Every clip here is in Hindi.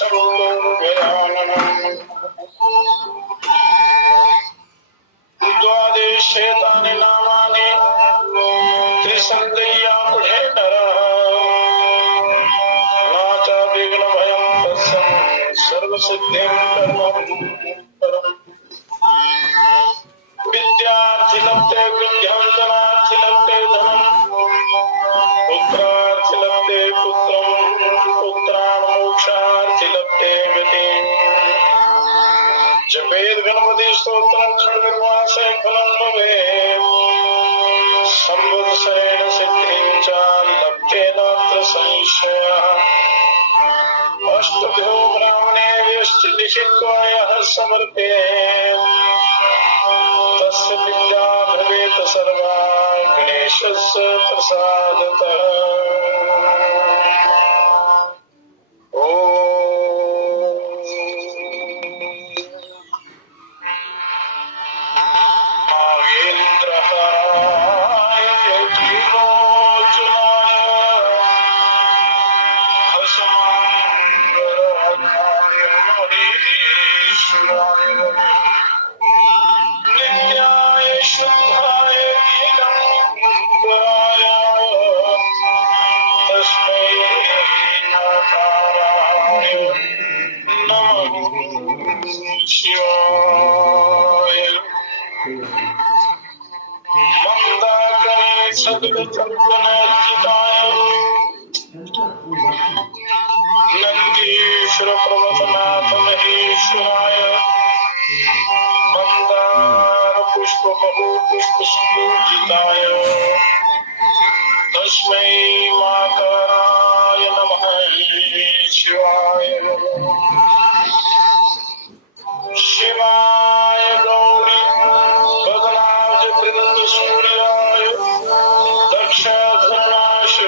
शक्तोर्भयाननम् द्वादशेतानि नामानि त्रिसन्ध्यया पठे नरः न च विघ्नभयं तस्सन् सर्वसिद्धिं परमम् विद्यार्थी लभते विद्यां धनार्थी लभते धनम् पुत्रार्थी लभते पुत्रम् पुत्रान् मोक्षार्थी लभते गतिम् जपेद गणपति स्तोत्रं खड्गवासे फलं भवेत् संवत्सरेण सिद्धिं च लभते नात्र संशयः अष्टभ्यो ब्राह्मणेभ्यश्च लिखित्वा यः समर्पयेत् तस्य विद्या भवेत् सर्वा गणेशस्य प्रसादतः। नंदीश्वर प्रवतनाथ महेश्वराय मंदार पुष्प बहु पुष्प सुपूजिताय तस्मै मातराय नमः शिवाय शिवाय गौरी गगनाज वृंद सूर्याय दक्षाधर्णाशिकाय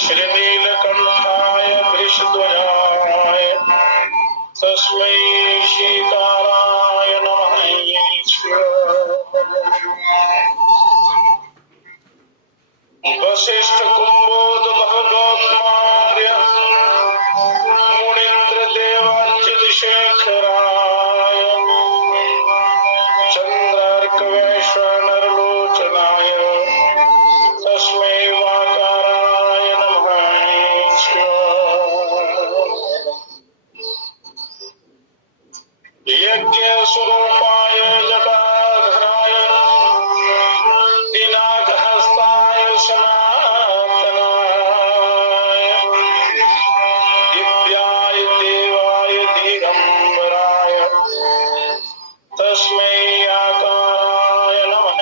श्रीनीलकंठाय वृषध्वजाय तस्मै सीताराय नमः वसिष्ठ कुंभोद भगवत्मार्य मुनीन्द्र देवाच्युत शेखराय चंद्रार्क वैश्वानर लोचनाय तस्मै वाकाराय नमः यज्ञ स्वरूपाय जटाधराय दिनाकहस्ताय सनातनाय दिव्याय देवाय दिगंबराय तस्मै आकाराय नमः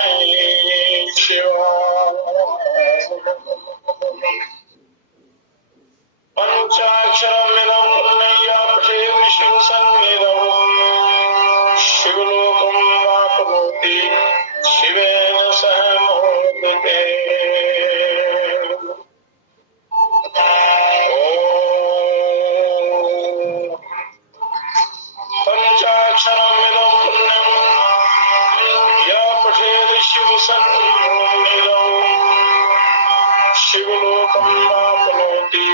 पंचाक्षरमिदं पुण्यया पठेत् शिवसन्निधौ शिवलोकं वाप्नोति शिवेन सह मोदते। पंचाक्षरमिदं पुण्यं या पठेत् शिवसन्निधौ शिवलोकं वाप्नोति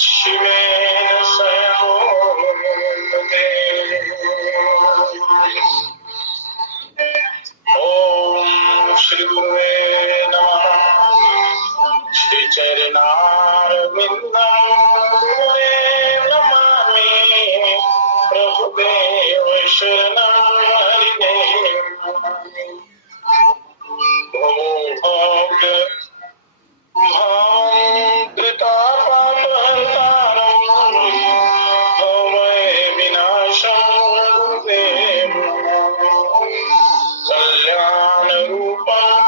शिवेन सह मोदते। ओम श्री गुरुवे नमः। श्री चरणारविंदं गुरुवे नमामि प्रभुदेव शरणं हरिदेव भोग भावंकृतापापहर्तारं भवै विनाशं गुरुदेव कल्याणरूपम्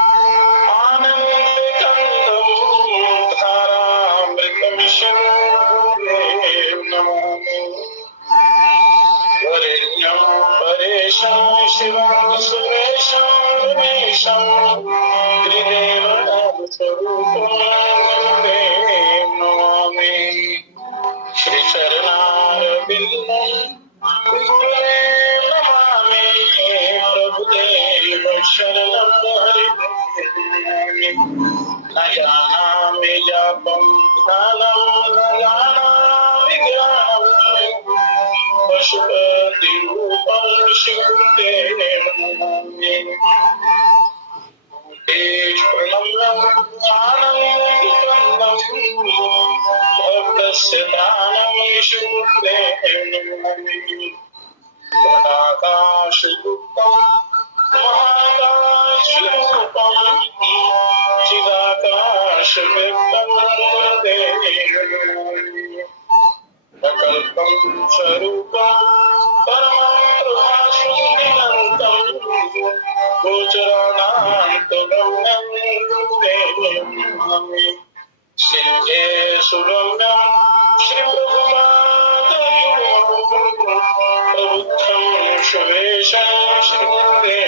आनन्दकन्दं धारामृतमिषं गुरुदेव नमामि। वरेण्यं परेशं शिवं सुरेशं रमेशं त्रिदेवनाथस्वरूपं गुरुदेव नमामि। श्रीचरणारविन्दं गुरुवे नमामि प्रभुदेव शरणं हरिदेव। न जानामि जापं ध्यानं न प्रकाशयुक्तम् महाकाशरूपम् चिदाकाशव्यक्तम् अकल्पम् स्वरूपम् परमार्थभासुरन्तम् गोचराणान्तगम्यम् सिद्धे सुरम्यम् श्रीप्रभुपादयुगम् शुभेशम् श्रीदेवी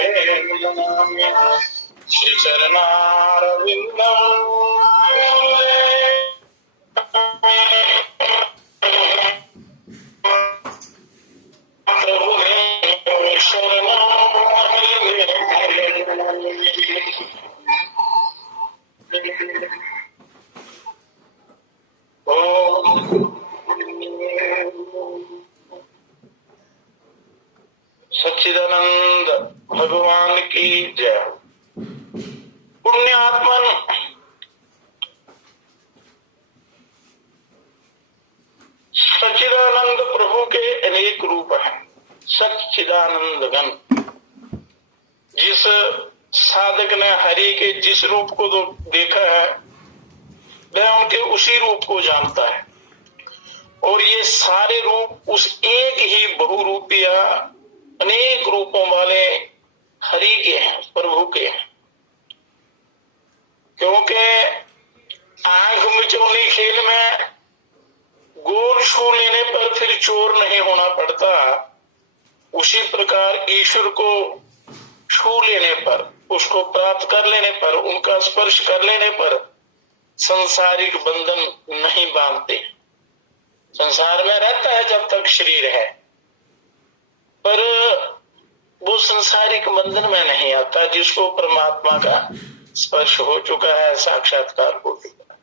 श्रीचरणारविन्दम् सच्चिदानंद भगवान की जय। पुण्यात्मन सच्चिदानंद प्रभु के अनेक रूप हैं। सच्चिदानंद घन, जिस साधक ने हरि के जिस रूप को देखा है वह उनके उसी रूप को जानता है, और ये सारे रूप उस एक ही बहुरूपिया अनेक रूपों वाले हरि के हैं, प्रभु के हैं। क्योंकि आंख मिचौनी खेल में गोल छू लेने पर फिर चोर नहीं होना पड़ता, उसी प्रकार ईश्वर को छू लेने पर, उसको प्राप्त कर लेने पर, उनका स्पर्श कर लेने पर संसारिक बंधन नहीं बांधते। संसार में रहता है जब तक शरीर है, पर वो संसारिक बंधन में नहीं आता जिसको परमात्मा का स्पर्श हो चुका है, साक्षात्कार हो चुका है।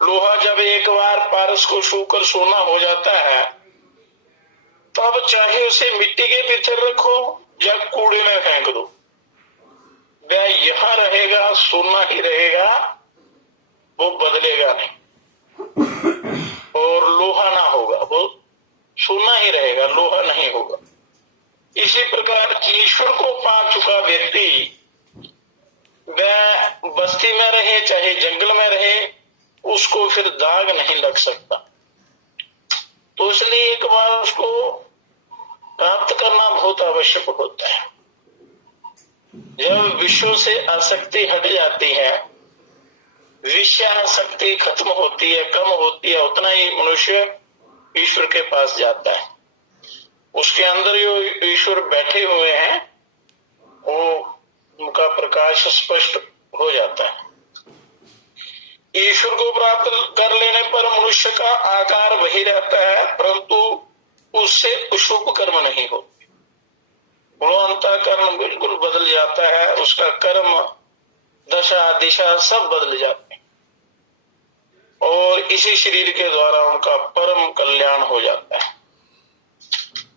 लोहा जब एक बार पारस को छूकर सोना हो जाता है, तब चाहे उसे मिट्टी के भीतर रखो या कूड़े में फेंक दो, वह यहां रहेगा, सोना ही रहेगा, वो बदलेगा नहीं, और लोहा ना होगा, वो सोना ही रहेगा, लोहा नहीं होगा। इसी प्रकार ईश्वर को पा चुका व्यक्ति वह बस्ती में रहे चाहे जंगल में रहे, उसको फिर दाग नहीं लग सकता। तो इसलिए एक बार उसको प्राप्त करना बहुत आवश्यक होता है। जब विश्व से आसक्ति हट जाती है, विषय आसक्ति खत्म होती है, कम होती है, उतना ही मनुष्य ईश्वर के पास जाता है। उसके अंदर जो ईश्वर बैठे हुए हैं वो उनका प्रकाश स्पष्ट हो जाता है। ईश्वर को प्राप्त कर लेने पर मनुष्य का आकार वही रहता है, परंतु उससे अशुभ कर्म नहीं होते। वो अंतःकरण बिल्कुल बदल जाता है, उसका कर्म दशा दिशा सब बदल जाते हैं, और इसी शरीर के द्वारा उनका परम कल्याण हो जाता है।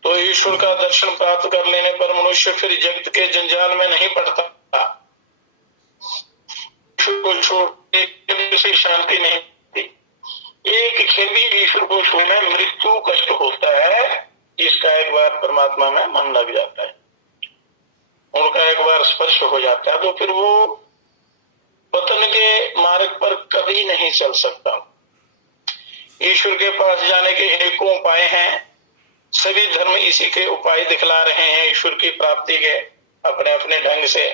तो ईश्वर का दर्शन प्राप्त कर लेने पर मनुष्य फिर जगत के जंजाल में नहीं पड़ता, से शांति नहीं होती। एक क्षण भी ईश्वर को छूने मृत्यु कष्ट होता है, इसका एक बार परमात्मा में मन लग जाता है, उनका एक बार स्पर्श हो जाता है, तो फिर वो पतन के मार्ग पर कभी नहीं चल सकता। ईश्वर के पास जाने के अनेकों उपाय हैं, सभी धर्म इसी के उपाय दिखला रहे हैं ईश्वर की प्राप्ति के अपने अपने ढंग से।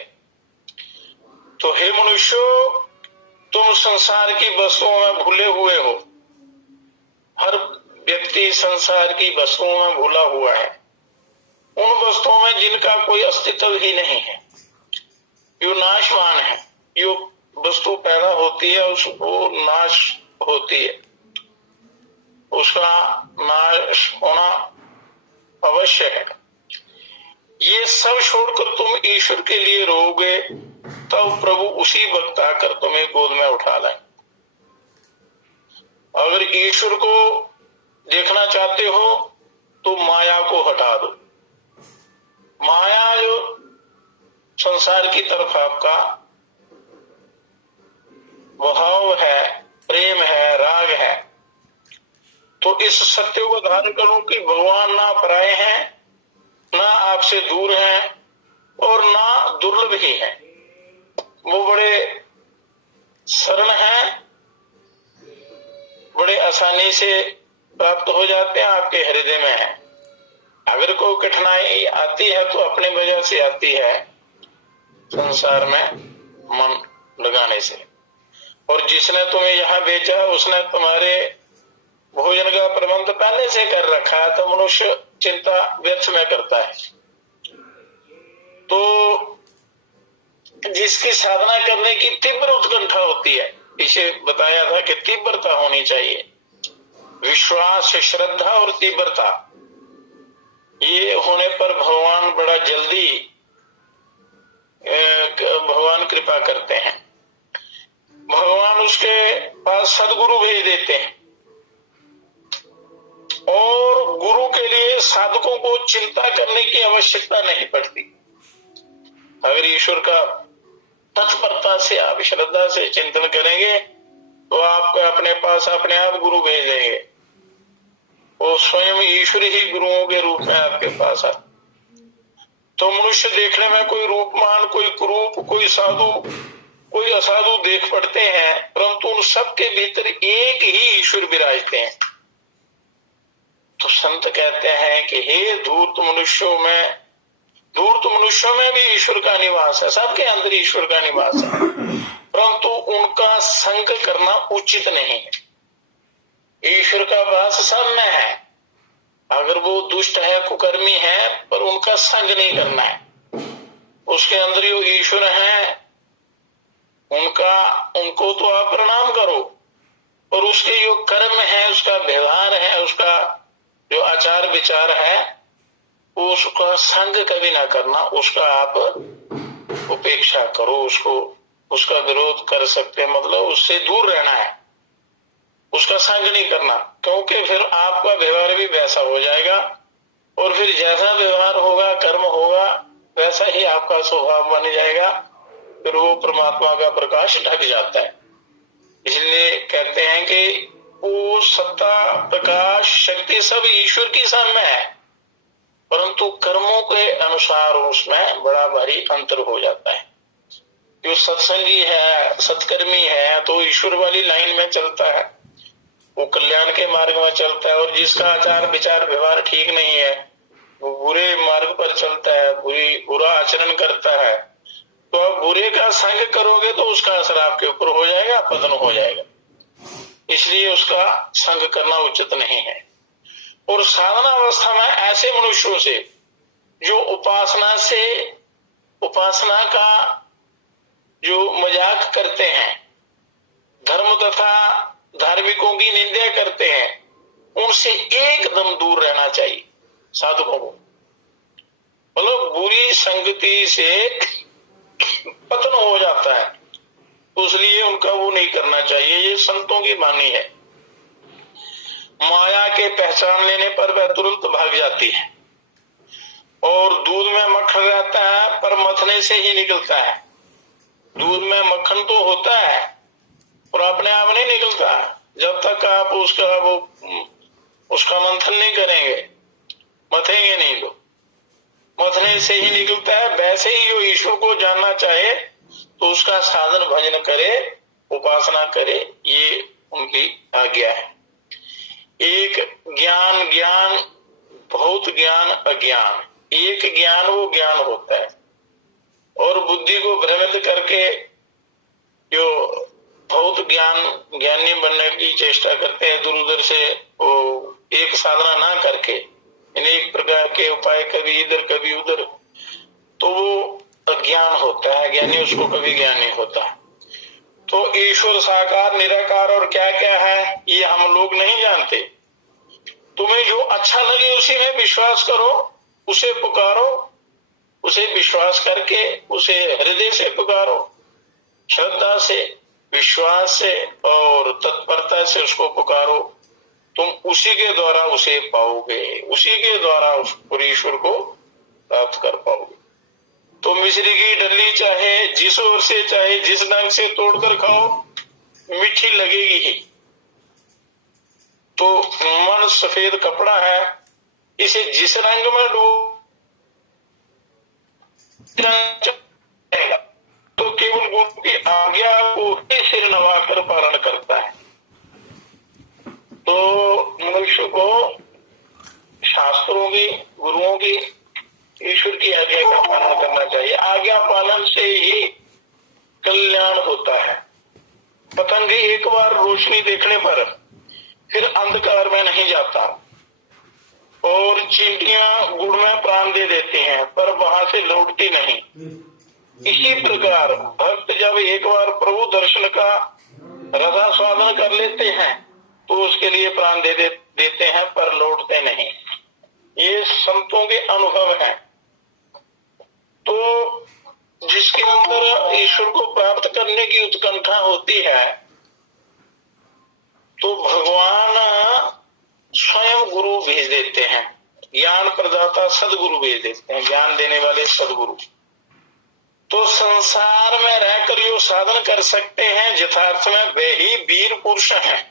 तो हे मनुष्य, तुम संसार की वस्तुओं में भूले हुए हो। हर व्यक्ति संसार की वस्तुओं में भूला हुआ है, उन वस्तुओं में जिनका कोई अस्तित्व ही नहीं है, जो नाशवान है। जो वस्तु पैदा होती है उसको नाश होती है, उसका नाश होना अवश्य है। ये सब छोड़कर तुम ईश्वर के लिए रोगे, तब प्रभु उसी वक्त आकर तुम्हें गोद में उठा लाए। अगर ईश्वर को देखना चाहते हो तो माया को हटा दो। माया जो संसार की तरफ आपका भाव है, प्रेम है, राग है, तो इस सत्य को धारण करो कि भगवान ना पराये हैं, ना आप से दूर हैं और ना दुर्लभ ही हैं। वो बड़े सरल हैं, बड़े आसानी से प्राप्त हो जाते हैं, आपके हृदय में है। अगर कोई कठिनाई आती है तो अपने वजह से आती है, संसार में मन लगाने से। और जिसने तुम्हें यहाँ भेजा उसने तुम्हारे भोजन का प्रबंध पहले से कर रखा है, तो मनुष्य चिंता व्यर्थ में करता है। तो जिसकी साधना करने की तीव्र उत्कंठा होती है, इसे बताया था कि तीव्रता होनी चाहिए, विश्वास, श्रद्धा और तीव्रता, ये होने पर भगवान बड़ा जल्दी भगवान कृपा करते हैं। भगवान उसके पास सदगुरु भेज देते हैं और गुरु के लिए साधकों को चिंता करने की आवश्यकता नहीं पड़ती। अगर ईश्वर का तत्परता से आप श्रद्धा से चिंतन करेंगे तो आपको अपने पास अपने आप गुरु भेज देंगे। वो स्वयं ईश्वर ही गुरुओं के रूप में आपके पास आते। तो मनुष्य देखने में कोई रूपमान, कोई कुरूप, कोई साधु, कोई असाधु देख पड़ते हैं, परंतु उन सबके भीतर एक ही ईश्वर विराजते हैं। तो संत कहते हैं कि हे धूर्त मनुष्यों में भी ईश्वर का निवास है, सबके अंदर ईश्वर का निवास है, परंतु उनका संग करना उचित नहीं है। ईश्वर का वास सब में है, अगर वो दुष्ट है, कुकर्मी है, पर उनका संग नहीं करना है। उसके अंदर जो ईश्वर है उनको तो आप प्रणाम करो, और उसके जो कर्म है, उसका व्यवहार है, उसका जो आचार विचार है, उसका संग कभी ना करना, उसका आप उपेक्षा करो, उसका विरोध कर सकते, मतलब उससे दूर रहना है, उसका संग नहीं करना, क्योंकि फिर आपका व्यवहार भी वैसा हो जाएगा और फिर जैसा व्यवहार होगा, कर्म होगा, वैसा ही आपका स्वभाव बन जाएगा, फिर वो परमात्मा का प्रकाश ढक जाता है। इसलिए कहते हैं कि वो सत्ता, प्रकाश, शक्ति सब ईश्वर की सामने है, परंतु कर्मों के अनुसार उसमें बड़ा भारी अंतर हो जाता है। जो सत्संगी है, सत्कर्मी है, तो ईश्वर वाली लाइन में चलता है, वो कल्याण के मार्ग में चलता है, और जिसका आचार विचार व्यवहार ठीक नहीं है, वो बुरे मार्ग पर चलता है, बुरा आचरण करता है। तो आप बुरे का संग करोगे तो उसका असर आपके ऊपर हो जाएगा, पतन हो जाएगा। इसलिए उसका संग करना उचित नहीं है। और साधना अवस्था में ऐसे मनुष्यों से जो उपासना का जो मजाक करते हैं, धर्म तथा धार्मिकों की निंदा करते हैं, उनसे एकदम दूर रहना चाहिए साधकों को। मतलब बुरी संगति से पतन हो जाता है, तो इसलिए उनका वो नहीं करना चाहिए। ये संतों की वाणी है। माया के पहचान लेने पर वह तुरंत भाग जाती है, और दूध में मक्खन रहता है पर मथने से ही निकलता है। दूध में मक्खन तो होता है और अपने आप नहीं निकलता जब तक आप उसका मंथन नहीं करेंगे, मथेंगे नहीं, तो मथने से ही निकलता है। वैसे ही जो ईश्वर को जानना चाहे तो उसका साधन भजन करे, उपासना करे, ये उनकी आज्ञा है। एक ज्ञान, बहुत ज्ञान, अज्ञान। एक ज्ञान वो ज्ञान होता है, और बुद्धि को भ्रमित करके जो बहुत ज्ञानी बनने की चेष्टा करते हैं, दूर उधर से वो एक साधना ना करके एक प्रकार के उपाय, कभी इधर कभी उधर, तो वो अज्ञान होता है। ज्ञानी उसको कभी ज्ञान नहीं होता। तो ईश्वर साकार, निराकार और क्या क्या है ये हम लोग नहीं जानते। तुम्हें जो अच्छा लगे उसी में विश्वास करो, उसे पुकारो, उसे विश्वास करके उसे हृदय से पुकारो, श्रद्धा से, विश्वास से और तत्परता से उसको पुकारो। तुम उसी के द्वारा उसे पाओगे, उसी के द्वारा उस ईश्वर को प्राप्त कर पाओगे। तो मिश्री की डली चाहे जिस ओर से, चाहे जिस ढंग से तोड़कर खाओ, मीठी लगेगी ही। तो मन सफेद कपड़ा है, इसे जिस रंग में तो केवल गुरु की आज्ञा को ही सिर नवाकर पालन करता है। तो मनुष्य को शास्त्रों की, गुरुओं की, ईश्वर की आज्ञा का पालन करना चाहिए। आज्ञा पालन से ही कल्याण होता है। पतंग एक बार रोशनी देखने पर फिर अंधकार में नहीं जाता, और चींटियां गुड़ में प्राण दे देती हैं पर वहां से लौटती नहीं। इसी प्रकार भक्त जब एक बार प्रभु दर्शन का रसास्वादन कर लेते हैं तो उसके लिए प्राण देते हैं पर लौटते नहीं। ये संतों के अनुभव हैं। तो जिसके अंदर ईश्वर को प्राप्त करने की उत्कंठा होती है तो भगवान स्वयं गुरु भेज देते हैं। ज्ञान प्रदाता सदगुरु भेज देते हैं, ज्ञान देने वाले सदगुरु। तो संसार में रहकर जो साधन कर सकते हैं यथार्थ में वे ही वीर पुरुष हैं।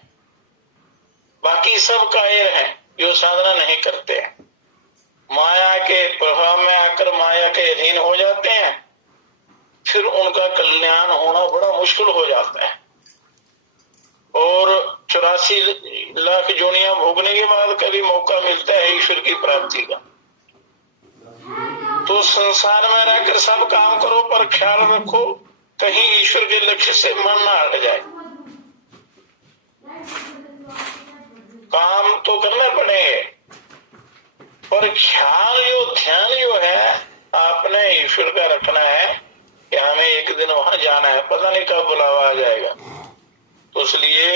बाकी सब कायर हैं जो साधना नहीं करते हैं, माया के प्रभाव में आकर माया के अधीन हो जाते हैं। फिर उनका कल्याण होना बड़ा मुश्किल हो जाता है, और 84 लाख जोनियां भोगने के बाद कभी मौका मिलता है ईश्वर की प्राप्ति का। तो संसार में रहकर सब काम करो पर ख्याल रखो कहीं ईश्वर के लक्ष्य से मन ना हट जाए। काम तो करना पड़ेंगे पर ख्याल जो, ध्यान जो है आपने ईश्वर का रखना है कि हमें एक दिन वहां जाना है, पता नहीं कब बुलावा आ जाएगा। तो इसलिए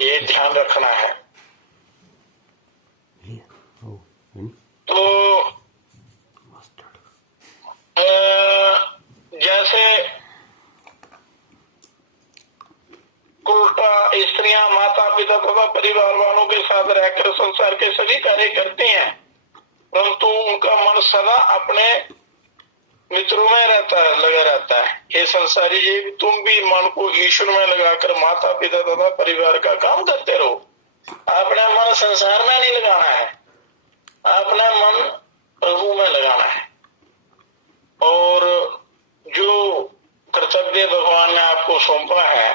ये ध्यान रखना है। तो जैसे उल्टा स्त्रियां माता पिता तथा परिवार वालों के साथ रहकर संसार के सभी कार्य करती हैं, परंतु उनका मन सदा अपने मित्रों में रहता है, लगा रहता है। ये संसारी जीव, तुम भी मन को ईश्वर में लगाकर माता पिता तथा परिवार का काम करते रहो। अपना मन संसार में नहीं लगाना है, अपना मन प्रभु में लगाना है। और जो कर्तव्य भगवान ने आपको सौंपा है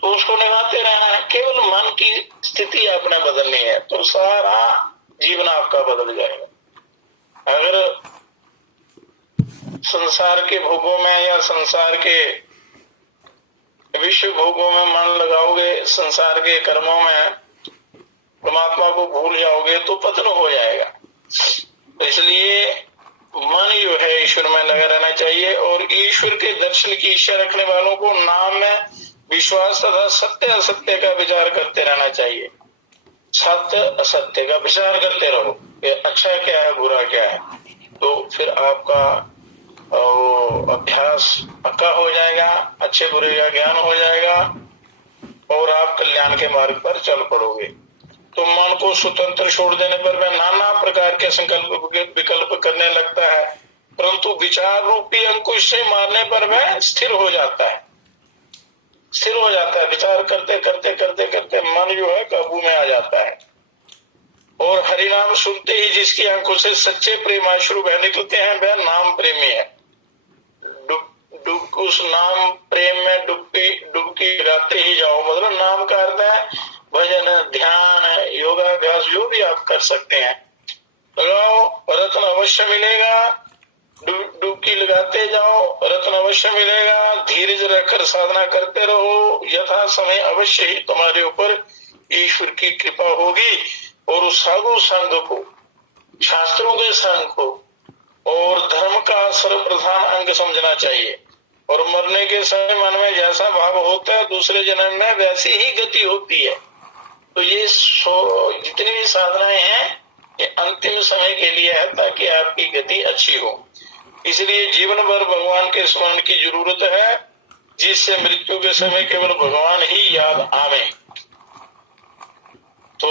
तो उसको निभाते रहना है। केवल मन की स्थिति आपने बदलनी है तो सारा जीवन आपका बदल जाएगा। अगर संसार के भोगों में या संसार के विश्व भोगों में मन लगाओगे, संसार के कर्मों में परमात्मा को भूल जाओगे तो पतन हो जाएगा। इसलिए मन जो है ईश्वर में लगा रहना चाहिए, और ईश्वर के दर्शन की इच्छा रखने वालों को नाम में विश्वास तथा सत्य असत्य का विचार करते रहना चाहिए। सत्य असत्य का विचार करते रहो कि अच्छा क्या है बुरा क्या है, तो फिर आपका अभ्यास पक्का हो जाएगा, अच्छे बुरे का ज्ञान हो जाएगा और आप कल्याण के मार्ग पर चल पड़ोगे। तो मन को स्वतंत्र छोड़ देने पर वह नाना प्रकार के संकल्प विकल्प करने लगता है, परंतु विचार रूपी अंकुश से मारने पर वह स्थिर हो जाता है। स्थिर हो जाता है, विचार करते करते करते करते मन जो है काबू में आ जाता है। और हरिनाम सुनते ही जिसकी आंखों से सच्चे प्रेमाश्रु बह निकलते हैं वह नाम प्रेमी है। उस नाम प्रेम में डुबकी गिराते ही जाओ। मतलब नाम का अर्थ है भजन, ध्यान, योगाभ्यास जो भी आप कर सकते हैं लगाओ, रत्न अवश्य मिलेगा। डुबकी लगाते जाओ, रत्न अवश्य मिलेगा। धीरज रखकर साधना करते रहो, यथा समय अवश्य ही तुम्हारे ऊपर ईश्वर की कृपा होगी। और उस साधु संघ को, शास्त्रों के संघ को और धर्म का सर्वप्रधान अंग समझना चाहिए। और मरने के समय मन में जैसा भाव होता है दूसरे जन्म में वैसी ही गति होती है। तो ये जितनी भी साधनाएं हैं ये अंतिम समय के लिए है ताकि आपकी गति अच्छी हो। इसलिए जीवन भर भगवान के स्मरण की जरूरत है, जिससे मृत्यु के समय केवल भगवान ही याद आवे। तो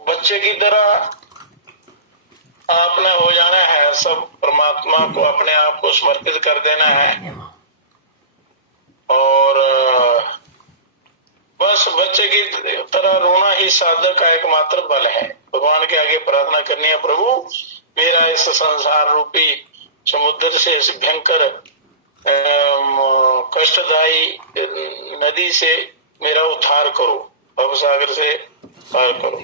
बच्चे की तरह आपने हो जाना है, सब परमात्मा को अपने आप को समर्पित कर देना है। और बस बस बच्चे की तरह रोना ही साधक का एकमात्र बल है। भगवान के आगे प्रार्थना करनी है, प्रभु मेरा इस संसार रूपी समुद्र से, इस भयंकर कष्टदायी नदी से मेरा उद्धार करो, भवसागर से पार करो।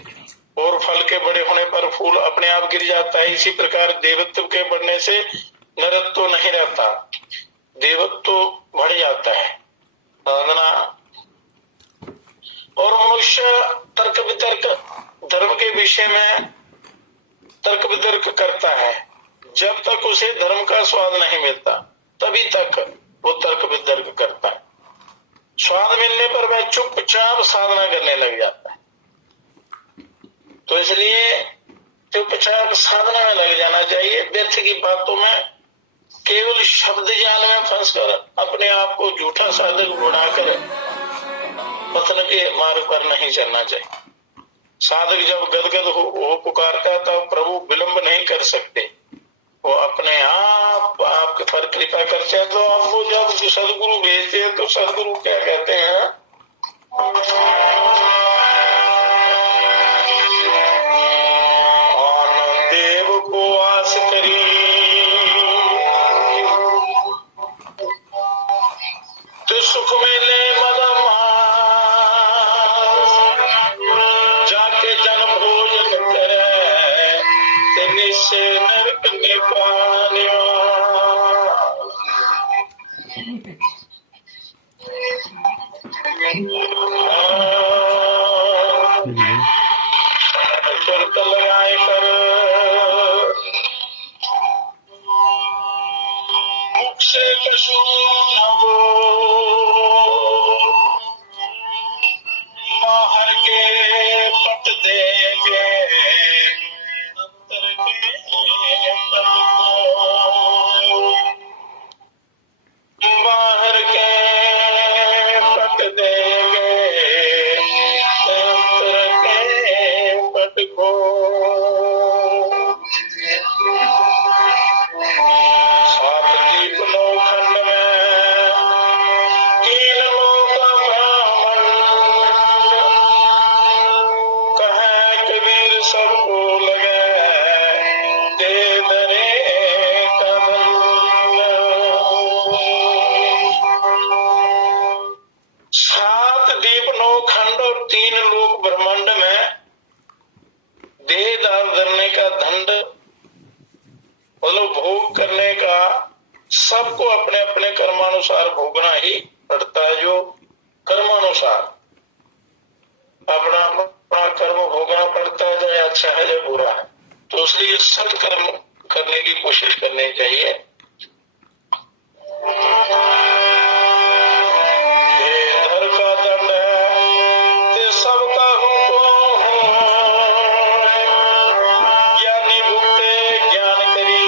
और फल के बड़े होने पर फूल अपने आप गिर जाता है, इसी प्रकार देवत्व के बढ़ने से नरत्व तो नहीं रहता, देवत्व तो बढ़ जाता है। साधना और मनुष्य तर्क वितर्क धर्म के विषय में तर्क वितर्क करता है। जब तक उसे धर्म का स्वाद नहीं मिलता तभी तक वो तर्क वितर्क करता है। स्वाद मिलने पर वह चुपचाप साधना करने लग जाता है। तो इसलिए चुपचाप साधना में लग जाना चाहिए। व्यर्थ की बातों में, केवल शब्द जाल में फंसकर अपने आप को झूठा साधक बनाकर पतन के मार्ग पर नहीं चलना चाहिए। साधक जब गदगद हो पुकारता तब प्रभु विलंब नहीं कर सकते, वो अपने आप आपके पर कृपा करते हैं। तो आपको जब सदगुरु भेजते हैं तो सदगुरु क्या कहते हैं, देव को आस करी तो सुख मिले मदमा, जाके जन भोजन करे निश्चय नरक निपानिया। चरत लगाए कर मुख से कशु न हो, बाहर के पट देंगे अंतर के पट को, बाहर के पट देंगे अंतर के पट को। सात दीप नौ खंड में तीन लोक ब्राह्मण, कहे कबीर सबको लगे दे दरे कदम। सात दीप नौ खंड और तीन लोक ब्रह्मांड में देह दान करने का दंड, मतलब भोग करने का, सबको अपने अपने कर्मानुसार भोगना ही पड़ता है। जो कर्मानुसार अपना अपना कर्म भोगना पड़ता है, चाहे अच्छा है या बुरा है। तो इसलिए सत्कर्म करने की कोशिश करनी चाहिए। नर का दंड है ते सबका हुक्म हो, ज्ञानी भुगते ज्ञान करी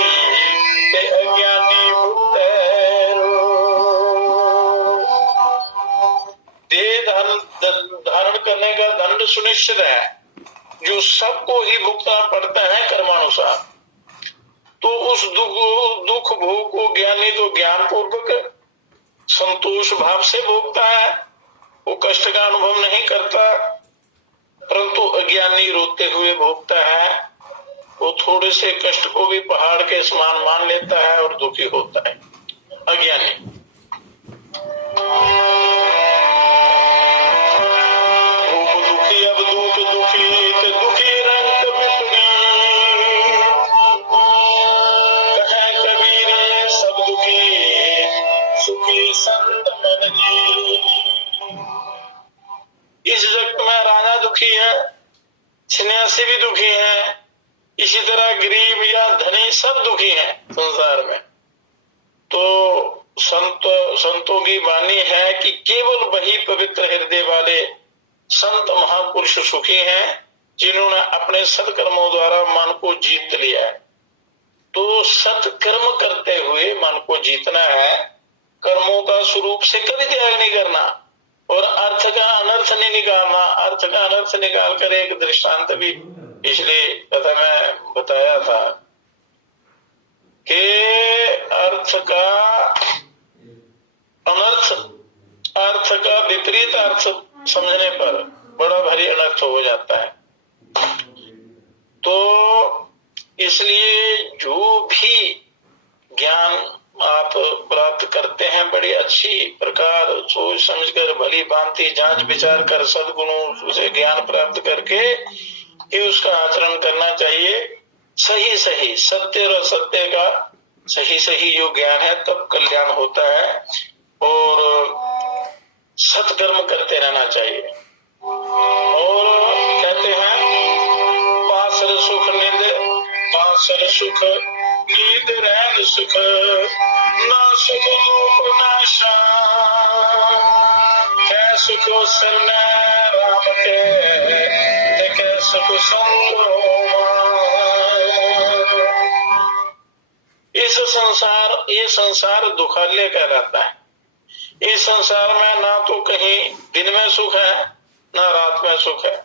ते अज्ञानी भुगते रो। देह धारण करने का दंड सुनिश्चित है, जो सबको ही भुगतना पड़ता है कर्मानुसार। तो उस दुख भोग को ज्ञानी तो ज्ञान पूर्वक संतोष भाव से भोगता है, वो कष्ट का अनुभव नहीं करता। परंतु अज्ञानी रोते हुए भोगता है, वो थोड़े से कष्ट को भी पहाड़ के समान मान लेता है और दुखी होता है अज्ञानी। दुखी अब दुख दुखी तो दुखी रंग विपणी, कहे कबीर सब दुखी सुखी संत मन जी। इस जगत में राजा दुखी है, सन्यासी भी दुखी है, इसी तरह गरीब या धनी सब दुखी है संसार में। तो संतों की वाणी है कि केवल वही पवित्र हृदय वाले संत महापुरुष सुखी हैं, जिन्होंने अपने सत्कर्मों द्वारा मन को जीत लिया है। तो सत्कर्म करते हुए मन को जीतना है, कर्मों का स्वरूप से कभी त्याग नहीं करना और अर्थ का अनर्थ नहीं निकालना। अर्थ का अनर्थ निकाल कर एक दृष्टांत भी पिछले कथा में बताया था कि अर्थ का अनर्थ, अर्थ का विपरीत अर्थ समझने पर बड़ा भारी अनर्थ हो जाता है। तो इसलिए जो भी ज्ञान आप प्राप्त करते हैं बड़ी अच्छी प्रकार सोच समझकर भली भांति जांच विचार कर सद्गुणों से ज्ञान प्राप्त करके ही उसका आचरण करना चाहिए। सही सही सत्य और असत्य का सही सही जो ज्ञान है तब कल्याण होता है और सत्कर्म करते रहना चाहिए। और कहते हैं पासर सुख नींद रैन सुख ना सुख लोक नाशा कै सुख सरन राम के कै सुख संतो ये संसार दुखालय कहलाता है। इस संसार में ना तो कहीं दिन में सुख है ना रात में सुख है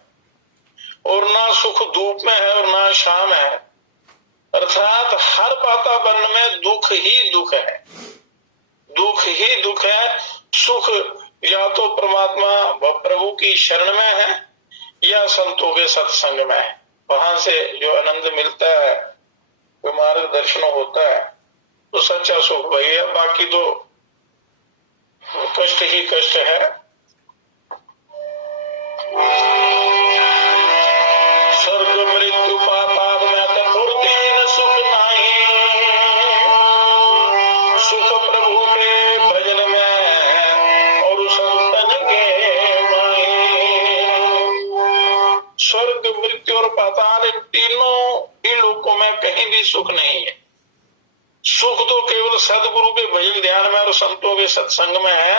और ना सुख धूप में है और ना शाम है, अर्थात हर वातावरण में दुख ही दुख है, दुख ही दुख है। सुख या तो परमात्मा व प्रभु की शरण में है या संतों के सत्संग में है, वहां से जो आनंद मिलता है जो मार्गदर्शन होता है तो सच्चा सुख वही है, बाकी तो कष्ट ही कष्ट है। स्वर्ग मृत्यु पाताल में कठोर तीन सुख नहीं, सुख प्रभु के भजन में और संतन के माही। स्वर्ग मृत्यु और पाताल तीनों ही लोकों में कहीं भी सुख नहीं है। सुख तो केवल सदगुरु के भजन ध्यान में और संतों के सत्संग में है,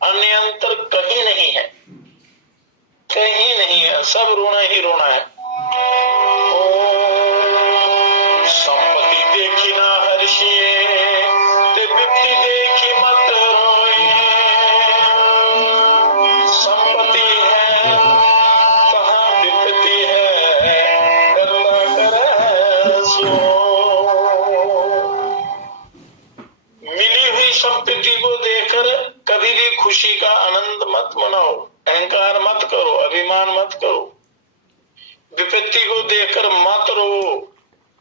अन्य अंतर कहीं नहीं है, कहीं नहीं है, सब रोना ही रोना है। संपत्ति देखी ना हर्षिए ते विपत्ति देखी मत रोइए, संपत्ति है कहाँ विपत्ति है करना करे सो। मिली हुई संपत्ति को देखकर कभी भी खुशी का आनंद मत मनाओ, अहंकार मत करो, अभिमान मत करो। विपत्ति को देखकर मत रो,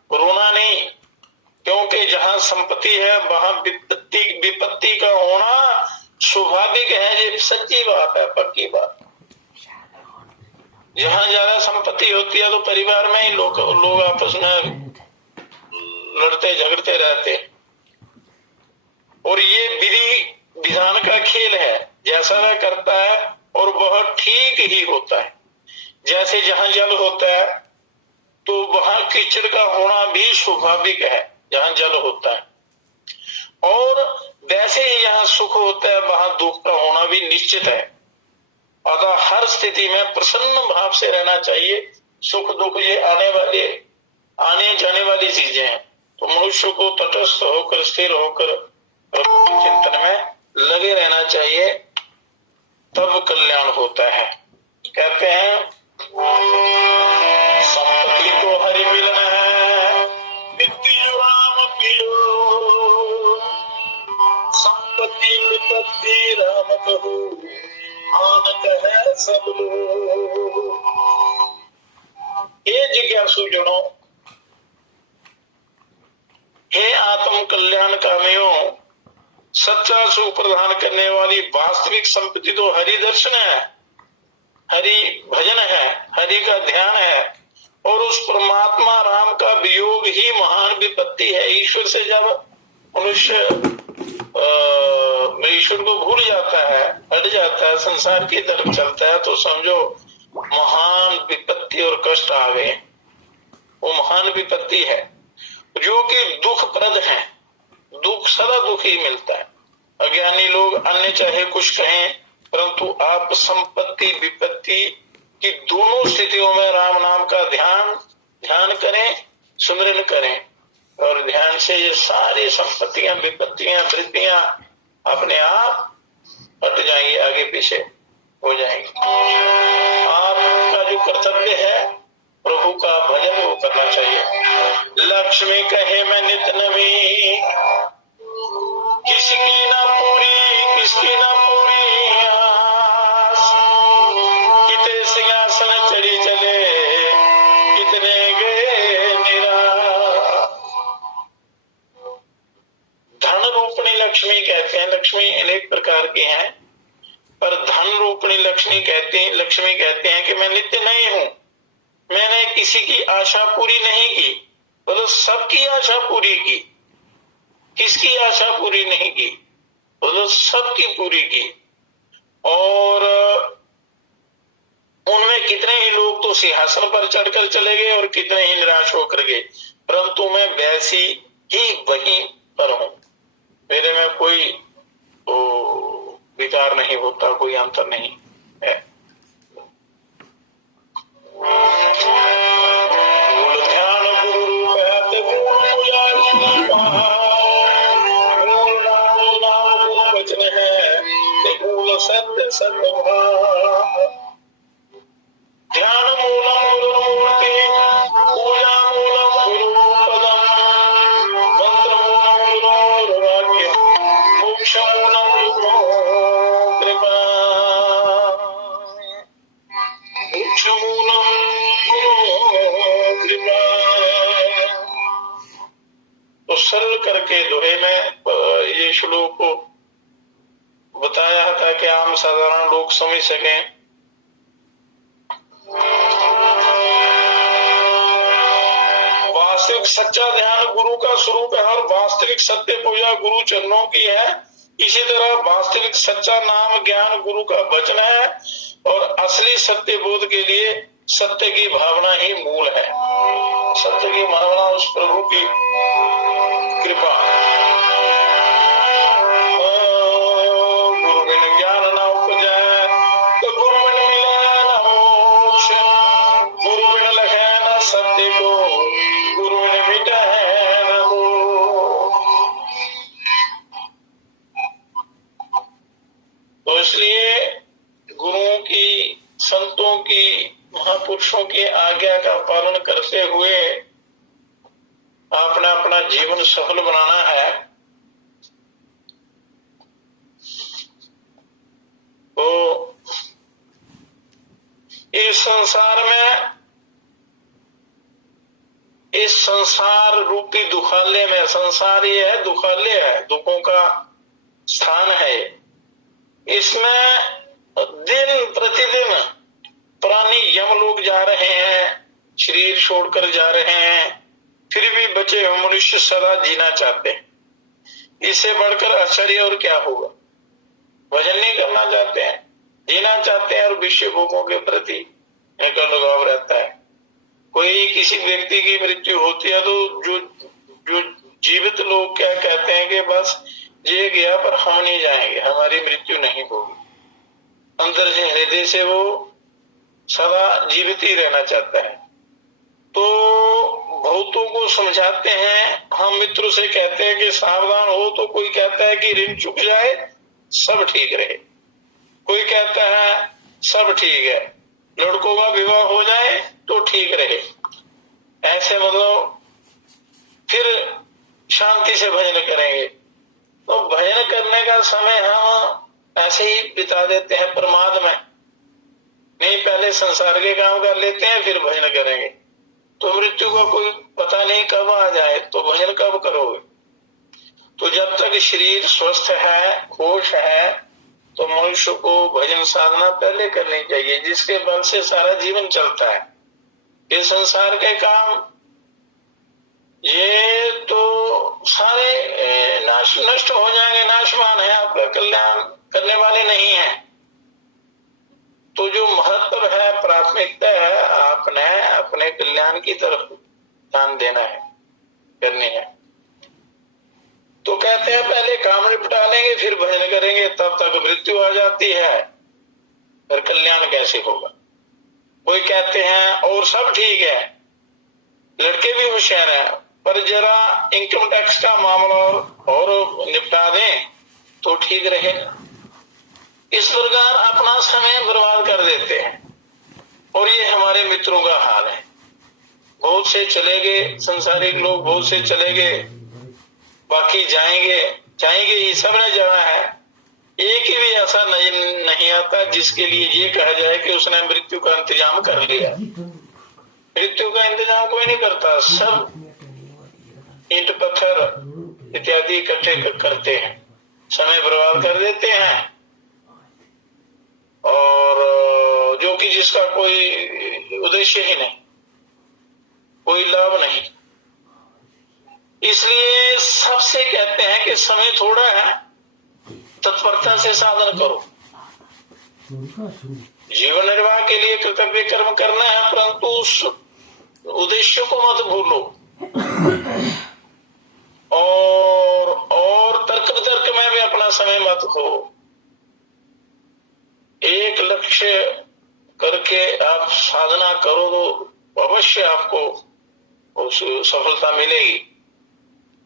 रोना नहीं, क्योंकि जहां संपत्ति है वहां विपत्ति का होना स्वाभाविक है, ये सच्ची बात है, पक्की बात। जहां ज्यादा संपत्ति होती है तो परिवार में ही लोग आपस में लड़ते झगड़ते रहते, और ये विधि विधान का खेल है, जैसा वह करता है और वह ठीक ही होता है। जैसे जहां जल होता है तो वहां कीचड़ का होना भी स्वाभाविक है जहां जल होता है, और वैसे ही जहां सुख होता है वहां दुख का होना भी निश्चित है। अतः हर स्थिति में प्रसन्न भाव से रहना चाहिए। सुख दुख ये आने जाने वाली चीजें हैं, तो मनुष्य को तटस्थ होकर स्थिर होकर चिंतन में लगे रहना चाहिए, तब कल्याण होता है। कहते हैं संपत्ति को हरि मिलन है विद्ति जो राम पियो, संपत्ति विपत्ति राम कहू आन कहे सब लोग। हे जिज्ञासु जनों, हे आत्म कल्याण कामियों, सच्चा सुख प्रदान करने वाली वास्तविक संपत्ति तो हरि दर्शन है, हरि भजन है, हरि का ध्यान है, और उस परमात्मा राम का वियोग ही महान विपत्ति है। ईश्वर से जब मनुष्य ईश्वर को भूल जाता है, हट जाता है, संसार की तरफ चलता है, तो समझो महान विपत्ति और कष्ट आ गए। वो महान विपत्ति है जो कि दुखप्रद है, दुख सदा दुख ही मिलता है। अज्ञानी लोग अन्य चाहे कुछ कहें, परंतु आप संपत्ति विपत्ति की दोनों स्थितियों में राम नाम का ध्यान करें, सुमिरन करें, और ध्यान से ये सारी संपत्तियां विपत्तियां वृत्तियां अपने आप हट जाएंगी, आगे पीछे हो जाएंगी। आपका जो कर्तव्य है प्रभु का भजन वो करना चाहिए। लक्ष्मी कहे मैं नित नवी, किसकी ना पूरी आस, लक्ष्मी अनेक प्रकार की हैं, पर धन रूपणी लक्ष्मी कहते हैं कि मैं नित्य नहीं हूं, मैंने किसी की आशा पूरी नहीं की। बोलो सबकी आशा पूरी की। किसकी आशा पूरी नहीं की? बोलो सबकी पूरी की। और उनमें कितने ही लोग तो सिंहासन पर चढ़कर चले गए और कितने ही निराश होकर गए, परंतु मैं वैसी ही वहीं पर हूं। मेरे में कोई विकार नहीं होता, कोई अंतर नहीं है। ध्यान गुरु कहते वचन है मूल सत्य सत्य। ध्यान मूलम गुरु मूर्ति, पूजा मूलम गुरु पदम, मंत्र मूलम गुरु वाक्य, मोक्ष मूलम गुरु कृपा, मोक्ष मूलम गुरु कृपा। तो सरल करके दोहे में ये श्लोक को बताया था कि आम साधारण लोग समझ सकें। वास्तविक सच्चा ध्यान गुरु का स्वरूप है और वास्तविक सत्य पूजा गुरु चरणों की है। इसी तरह वास्तविक सच्चा नाम ज्ञान गुरु का वचन है और असली सत्य बोध के लिए सत्य की भावना ही मूल है। सत्य की भावना उस प्रभु की कृपा। गुरु बिन ज्ञान न उपजै, तो गुरु बिन मिलै न मोक्ष। गुरु बिन लखै न सत्य को, गुरु बिन मिटै न मोह। तो इसलिए गुरुओं की, संतों की, महापुरुषों की आज्ञा का पालन करते हुए अपना अपना जीवन सफल बनाना है। तो इस संसार में, इस संसार रूपी दुखालय में, संसार ये है दुखालय है, दुखों का स्थान है। इसमें दिन प्रतिदिन प्राणी यमलोक जा रहे हैं, शरीर छोड़कर जा रहे हैं, फिर भी बचे हुए मनुष्य सदा जीना चाहते हैं। इससे बढ़कर आश्चर्य और क्या होगा? भजन नहीं करना चाहते हैं, जीना चाहते हैं और विषय भोगों के प्रति इनका लगाव रहता है। कोई किसी व्यक्ति की मृत्यु होती है तो जो जीवित लोग क्या कहते हैं कि बस ये गया पर हम नहीं जाएंगे, हमारी मृत्यु नहीं होगी। अंदर से, हृदय से वो सदा जीवित ही रहना चाहता है। तो बहुतों को समझाते हैं, हम मित्रों से कहते हैं कि सावधान हो, तो कोई कहता है कि ऋण चुक जाए सब ठीक रहे, कोई कहता है सब ठीक है, लड़कों का विवाह हो जाए तो ठीक रहे। ऐसे मतलब फिर शांति से भजन करेंगे। तो भजन करने का समय हम ऐसे ही बिता देते हैं प्रमाद में, नहीं पहले संसार के काम कर लेते हैं फिर भजन करेंगे। तो मृत्यु का कोई पता नहीं कब आ जाए, तो भजन कब करोगे? तो जब तक शरीर स्वस्थ है, होश है, तो मनुष्य को भजन साधना पहले करनी चाहिए, जिसके बल से सारा जीवन चलता है। ये संसार के काम ये तो सारे नष्ट हो जाएंगे, नाशवान है, आपका कल्याण करने वाले नहीं है। तो जो महत्व है, प्राथमिकता है, आपने अपने कल्याण की तरफ ध्यान देना है, करनी है। तो कहते हैं पहले काम निपटा लेंगे फिर भजन करेंगे, तब तक मृत्यु आ जाती है, फिर कल्याण कैसे होगा? कोई कहते हैं और सब ठीक है, लड़के भी होशियार हैं, पर जरा इनकम टैक्स का मामला और निपटा दें तो ठीक रहेगा। इस प्रकार अपना समय बर्बाद कर देते हैं और ये हमारे मित्रों का हाल है। बहुत से चले गए, संसारिक लोग बहुत से चले गए, बाकी जाएंगे ही, सबने जाना है। एक ही भी ऐसा नहीं आता जिसके लिए ये कहा जाए कि उसने मृत्यु का इंतजाम कर लिया। मृत्यु का इंतजाम कोई नहीं करता, सब ईंट पत्थर इत्यादि इकट्ठे करते हैं, समय बर्बाद बर्बाद कर देते हैं, और जो कि जिसका कोई उद्देश्य ही नहीं, कोई लाभ नहीं। इसलिए सबसे कहते हैं कि समय थोड़ा है, तत्परता से साधन करो। जीवन निर्वाह के लिए कर्तव्य कर्म करना है, परंतु उस उद्देश्य को मत भूलो। और तर्क वितर्क में भी अपना समय मत खो। एक लक्ष्य करके आप साधना करो तो अवश्य आपको उस सफलता मिलेगी।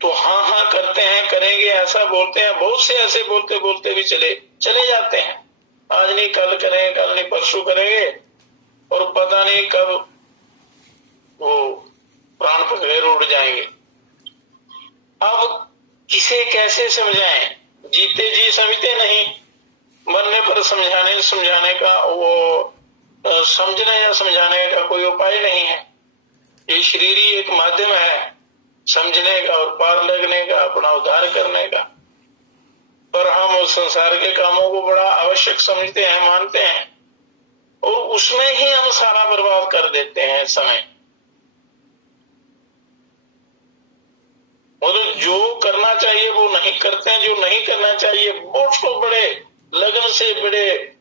तो हाँ करते हैं, करेंगे, ऐसा बोलते हैं, बहुत से ऐसे बोलते बोलते भी चले जाते हैं। आज नहीं कल करेंगे, कल नहीं परसों करेंगे, और पता नहीं कब वो प्राण पखेरु उड़ जाएंगे। अब किसे कैसे समझाएं? जीते जी समझते नहीं, मरने पर समझाने का वो समझने या समझाने का कोई उपाय नहीं है। ये शरीर ही एक माध्यम है समझने का और पार लगने का, अपना उद्धार करने का। पर हम उस संसार के कामों को बड़ा आवश्यक समझते हैं, मानते हैं, और उसमें ही हम सारा बर्बाद कर देते हैं समय। मतलब जो करना चाहिए वो नहीं करते हैं, जो नहीं करना चाहिए वो उसको बड़े लगन से, बड़े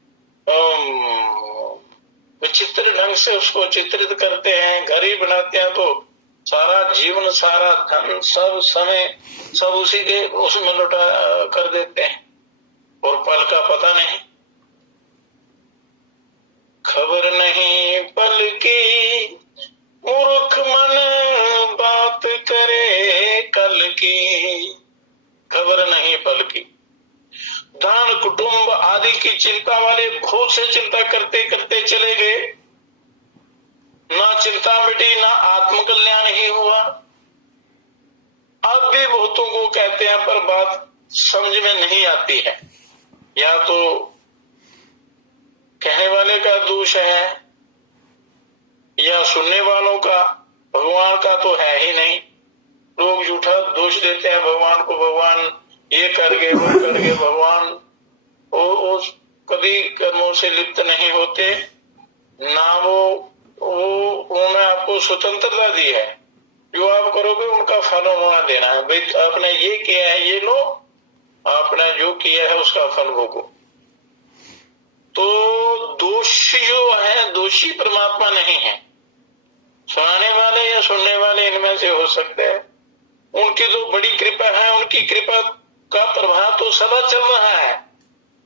विचित्र ढंग से उसको चित्रित करते हैं, घर ही बनाते हैं, तो सारा जीवन, सारा धन, सब समय, सब उसी के उसमें लुटा कर देते हैं, और पल का पता नहीं, खबर नहीं पल की, मूर्ख मन बात करे कल की, खबर नहीं पल की। दान कुटुंब आदि की चिंता वाले बहुत से चिंता करते करते चले गए, ना चिंता मिटी, ना आत्मकल्याण ही हुआ। अब भी बहुतों को कहते हैं, पर बात समझ में नहीं आती है। या तो कहने वाले का दोष है, या सुनने वालों का, भगवान का तो है ही नहीं। लोग झूठा दोष देते हैं भगवान को, भगवान ये कर गए, वो कर गए। भगवान वो कभी कर्मों से लिप्त नहीं होते, ना वो उन्होंने आपको स्वतंत्रता दी है। जो आप करोगे उनका फल उन्होंने देना है। भाई आपने ये किया है, ये लो, आपने जो किया है उसका फल भोगो। तो दोषी जो है, दोषी परमात्मा नहीं है। सुनाने वाले या सुनने वाले इनमें से हो सकते हैं। उनकी तो बड़ी कृपा है, उनकी कृपा का प्रभाव तो सदा चल रहा है।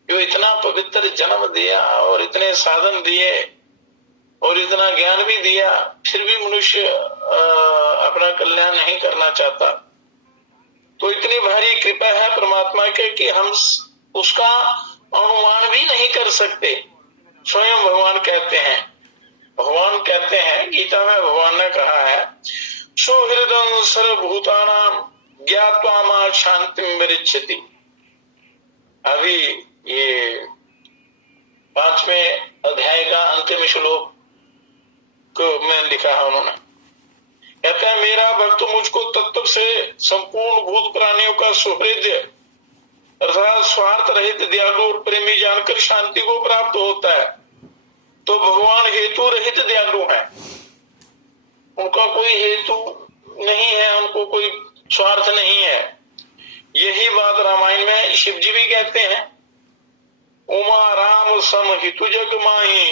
जो इतना पवित्र जन्म दिया और इतने साधन दिए और इतना ज्ञान भी दिया, फिर भी मनुष्य अपना कल्याण नहीं करना चाहता। तो इतनी भारी कृपा है परमात्मा के कि हम उसका अनुमान भी नहीं कर सकते। स्वयं भगवान कहते हैं, गीता में भगवान ने कहा है, सुहृदं सर्वभूतानां ज्ञात्वा मां शांतिं विरिच्यति। अभी ये 5वें अध्याय का अंतिम श्लोक को में लिखा है उन्होंने। कहते हैं, मेरा भक्त मुझको तत्व से संपूर्ण भूत प्राणियों का सुहृद अर्थात स्वार्थ रहित, दयालु और प्रेमी जानकर शांति को प्राप्त होता है। तो भगवान हेतु रहित दयालु हैं, उनका कोई हेतु नहीं है, उनको कोई स्वार्थ नहीं है। यही बात रामायण में शिव जी भी कहते हैं, उमा राम सम हितु जग माही,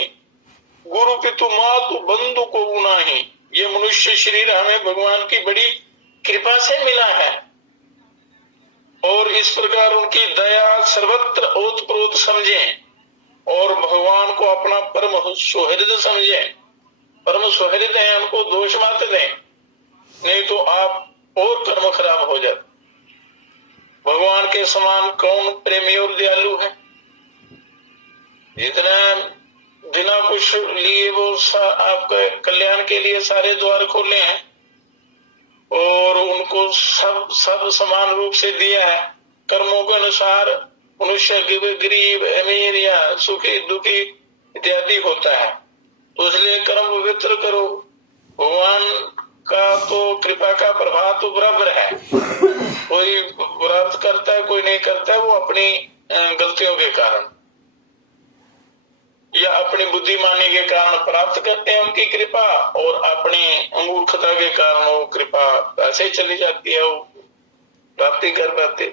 गुरु पितु मातु बंधु को उनाही। ये मनुष्य शरीर हमें भगवान की बड़ी कृपा से मिला है, और इस प्रकार उनकी दया सर्वत्र ओतप्रोत समझें और भगवान को अपना परम सुहृद समझें। परम सुहृद है, उनको दोष मत दें, नहीं तो आप और कर्म खराब हो जाते। भगवान के समान कौन प्रेमी और दयालु है? जितना बिना कुछ लिए वो आपके कल्याण के लिए सारे द्वार खोले हैं, और उनको सब समान रूप से दिया है। कर्मों के अनुसार मनुष्य गरीब, अमीर या सुखी दुखी इत्यादि होता है। तो इसलिए कर्म पवित्र करो। भगवान का तो कृपा का प्रभाव तो बराबर है, कोई प्राप्त करता है, कोई नहीं करता है, वो अपनी गलतियों के कारण या अपनी बुद्धिमानी के कारण प्राप्त करते हैं उनकी कृपा, और अपनी मूर्खता के कारण वो कृपा ऐसे ही चली जाती है, वो प्राप्ति कर पाते।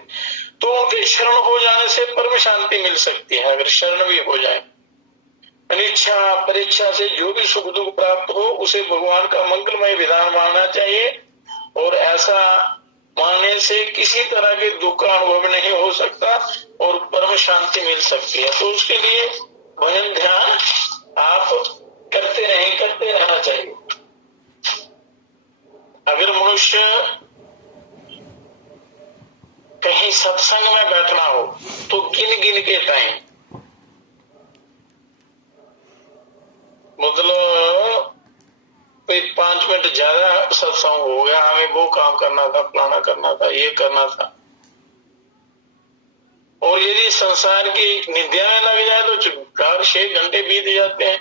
तो उनके शरण हो जाने से परम शांति मिल सकती है, अगर शरण भी हो जाए। अनिच्छा परीक्षा से जो भी सुख दुख प्राप्त हो उसे भगवान का मंगलमय विधान मानना चाहिए, और ऐसा मानने से किसी तरह के दुख का अनुभव नहीं हो सकता और परम शांति मिल सकती है। तो उसके लिए भजन ध्यान आप करते रहना चाहिए। अगर मनुष्य कहीं सत्संग में बैठना हो तो गिन गिन के टाइम, मतलब कोई 5 मिनट ज्यादा सत्संग हो गया, हमें वो काम करना था, फलाना करना था, ये करना था, और यदि संसार की निद्रा में लग जाए तो 4-6 घंटे बीत जाते हैं,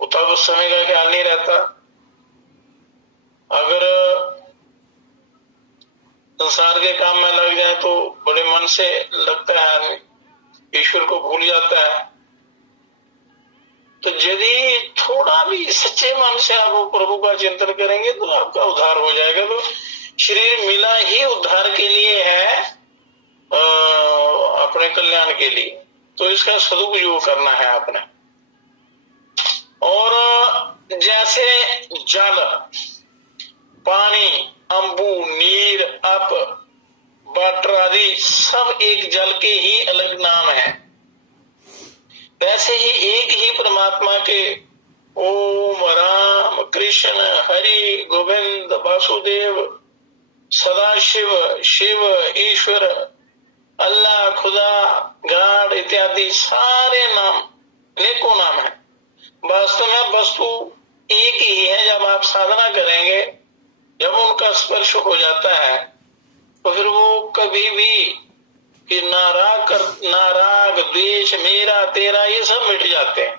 तब उस समय का ख्याल नहीं रहता। अगर संसार के काम में लग जाए तो बड़े मन से लगता है आदमी, ईश्वर को भूल जाता है। तो यदि थोड़ा भी सच्चे मन से आप प्रभु का चिंतन करेंगे तो आपका उद्धार हो जाएगा। तो शरीर मिला ही उद्धार के लिए है, अपने कल्याण के लिए, तो इसका सदुपयोग करना है आपने। और जैसे जल, पानी, अंबु, नीर, अप, वाटर आदि सब एक जल के ही अलग नाम है, वैसे ही एक ही परमात्मा के ओम राम कृष्ण हरि गोविंद वासुदेव सदाशिव शिव ईश्वर अल्लाह खुदा गॉड इत्यादि सारे नाम, अनेकों नाम है। वास्तव में वस्तु एक ही है। जब आप साधना करेंगे, जब उनका स्पर्श हो जाता है तो फिर वो कभी भी कि नाराग द्वेष मेरा तेरा ये सब मिट जाते हैं,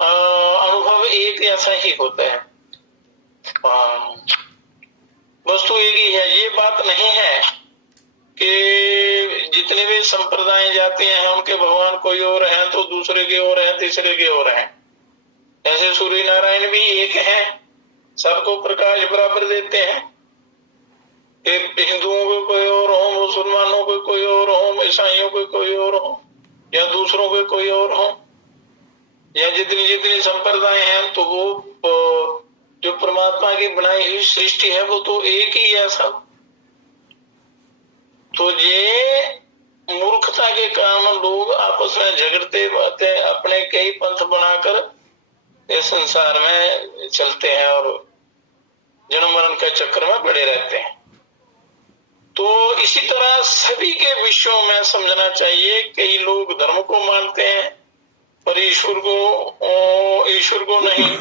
अनुभव एक ऐसा ही होता है। वस्तु एक ही है। ये बात नहीं है कि जितने भी संप्रदाय जाते हैं उनके भगवान कोई और हैं तो दूसरे के और हैं, तीसरे के और हैं। ऐसे सूर्य नारायण भी एक हैं, सबको प्रकाश बराबर देते हैं। हिंदुओं को कोई और हो, मुसलमानों को कोई और हो, ईसाइयों को कोई और हो, या दूसरों को कोई और हो, या जितनी जितनी संप्रदाय हैं, तो वो जो परमात्मा की बनाई हुई सृष्टि है वो तो एक ही है सब। तो ये मूर्खता के कारण लोग आपस में झगड़ते बातें अपने कई पंथ बनाकर इस संसार में चलते हैं और जन्म मरण के चक्कर में पड़े रहते हैं। तो इसी तरह सभी के विषयों में समझना चाहिए। कई लोग धर्म को मानते हैं पर ईश्वर को नहीं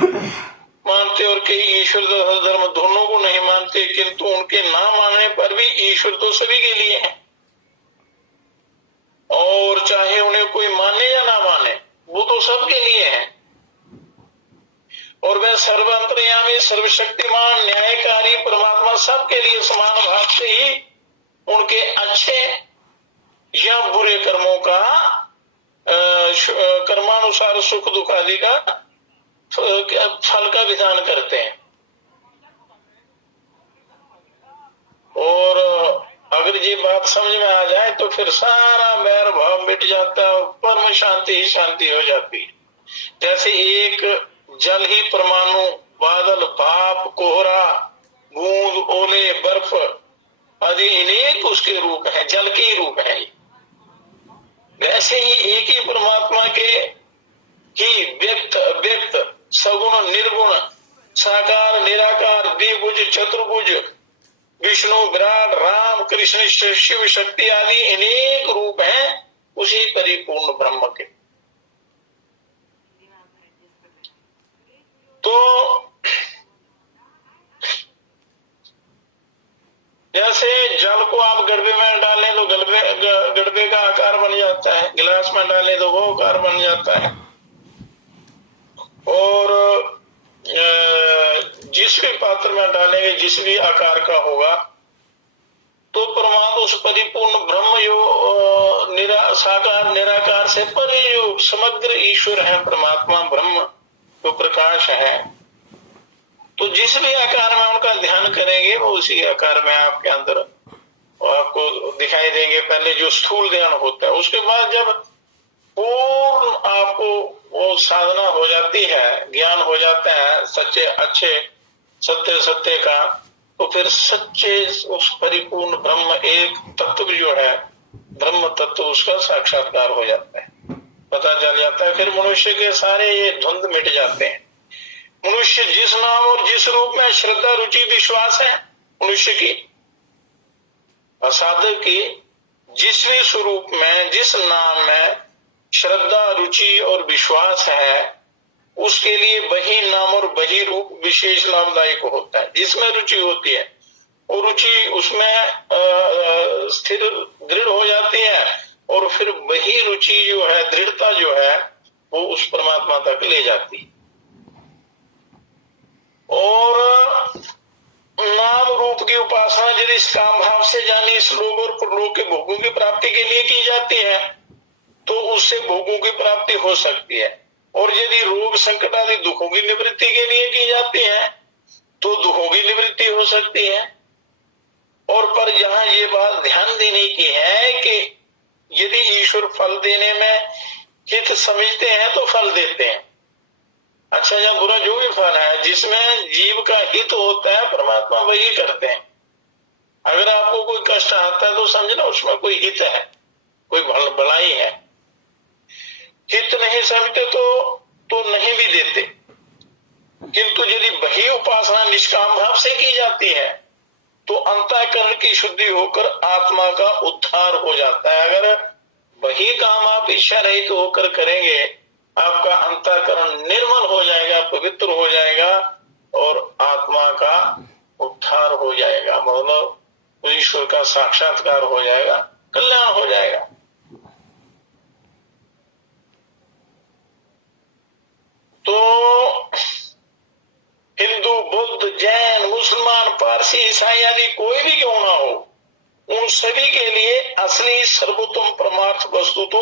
मानते, और कई ईश्वर धर्म दोनों को नहीं मानते, किंतु उनके ना मानने पर भी ईश्वर तो सभी के लिए है, और चाहे उन्हें कोई माने या ना माने वो तो सबके लिए है। और वह सर्वअंतर्यामी सर्वशक्तिमान न्यायकारी परमात्मा सबके लिए समान भाव से ही उनके अच्छे या बुरे कर्मों का कर्मानुसार सुख दुख आदि का फल का विधान करते हैं। और अगर ये बात समझ में आ जाए तो फिर सारा बैर भाव मिट जाता है और परम शांति ही शांति हो जाती है। जैसे एक जल ही परमाणु, बादल, भाप, कोहरा, बूंद, ओले, बर्फ आदि अनेक उसके रूप हैं, जल के ही रूप हैं। वैसे ही एक ही परमात्मा के ही व्यक्त अव्यक्त सगुण निर्गुण साकार निराकार द्विभुज चतुर्भुज विष्णु विराट राम कृष्ण शिव शक्ति आदि अनेक रूप हैं उसी परिपूर्ण ब्रह्म के। तो जैसे जल को आप गड़बे में डालें तो गड़बे का आकार बन जाता है, गिलास में डालें तो वो आकार बन जाता है। और जिस भी पात्र में डालेंगे जिस भी आकार का होगा तो परमात्मा उस परिपूर्ण ब्रह्म जो साकार निराकार से परे जो समग्र ईश्वर है, परमात्मा ब्रह्म जो प्रकाश है, तो जिस भी आकार में उनका ध्यान करेंगे वो उसी आकार में आपके अंदर आपको दिखाई देंगे। पहले जो स्थूल ध्यान होता है, उसके बाद जब पूर्ण आपको वो साधना हो जाती है, ज्ञान हो जाता है सच्चे अच्छे सत्य का, तो फिर सच्चे उस परिपूर्ण ब्रह्म एक तत्व जो है, ब्रह्म तत्व, उसका साक्षात्कार हो जाता है, पता चल जाता है। फिर मनुष्य के सारे ये द्वंद मिट जाते हैं। मनुष्य जिस नाम और जिस रूप में श्रद्धा रुचि विश्वास है मनुष्य की, साधक की जिस भी स्वरूप में जिस नाम में श्रद्धा रुचि और विश्वास है, उसके लिए वही नाम और वही रूप विशेष लाभदायक होता है। जिसमें रुचि होती है वो रुचि उसमें स्थिर दृढ़ हो जाती है, और फिर वही रुचि जो है, दृढ़ता जो है, वो उस परमात्मा तक ले जाती है। और नाम रूप की उपासना यदि इस काम भाव से जाने इस लोक और परलोक के भोगों की प्राप्ति के लिए की जाती है, तो उससे भोगों की प्राप्ति हो सकती है। और यदि रोग संकट आदि दुखों की निवृत्ति के लिए की जाती है, तो दुखों की निवृत्ति हो सकती है। और पर यहाँ ये बात ध्यान देने की है कि यदि ईश्वर फल देने में हित समझते हैं तो फल देते हैं, अच्छा या बुरा जो भी फल है, जिसमें जीव का हित होता है परमात्मा वही करते हैं। अगर आपको कोई कष्ट आता है तो समझना उसमें कोई हित है, कोई भलाई है। हित नहीं समझते तो नहीं भी देते। किंतु यदि वही उपासना निष्काम भाव से की जाती है तो अंतःकरण की शुद्धि होकर आत्मा का उद्धार हो जाता है। अगर वही काम आप इच्छा रहित होकर करेंगे, आपका अंतःकरण निर्मल हो जाएगा, पवित्र हो जाएगा और आत्मा का उद्धार हो जाएगा, मतलब ईश्वर का साक्षात्कार हो जाएगा, कल्याण हो जाएगा। तो हिंदू बुद्ध जैन मुसलमान पारसी ईसाई आदि कोई भी क्यों ना हो, उन सभी के लिए असली सर्वोत्तम परमार्थ वस्तु तो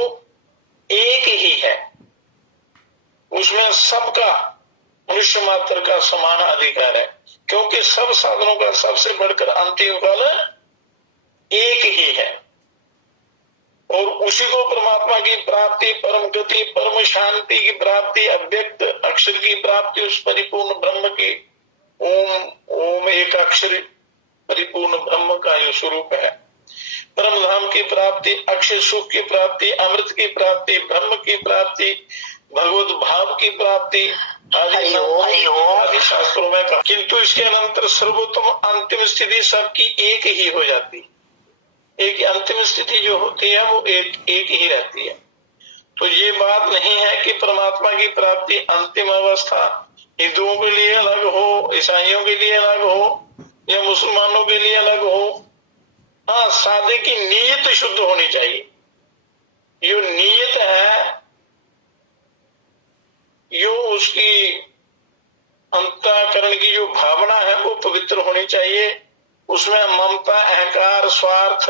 एक ही है। उसमें सबका मनुष्य मात्र का समान अधिकार है, क्योंकि सब साधनों का सबसे बढ़कर अंतिम फल एक ही है। और उसी को परमात्मा की प्राप्ति, परम गति, परम शांति की प्राप्ति, अव्यक्त अक्षर की प्राप्ति, उस परिपूर्ण ब्रह्म की, ओम एक अक्षर परिपूर्ण ब्रह्म का जो स्वरूप है, परम धाम की प्राप्ति, अक्षय सुख की प्राप्ति, अमृत की प्राप्ति, ब्रह्म की प्राप्ति, भगवत भाव की प्राप्ति आदि शास्त्रों में कहा। किंतु इसके अनंतर सर्वोत्तम अंतिम स्थिति सबकी एक ही हो जाती, एक अंतिम स्थिति जो होती है वो एक ही रहती है। तो ये बात नहीं है कि परमात्मा की प्राप्ति अंतिम अवस्था हिंदुओं के लिए अलग हो, ईसाइयों के लिए अलग हो या मुसलमानों के लिए अलग हो। हाँ, साधे की नीयत शुद्ध होनी चाहिए। जो नीयत है, जो उसकी अंतःकरण की जो भावना है वो पवित्र होनी चाहिए। उसमें ममता, अहंकार, स्वार्थ,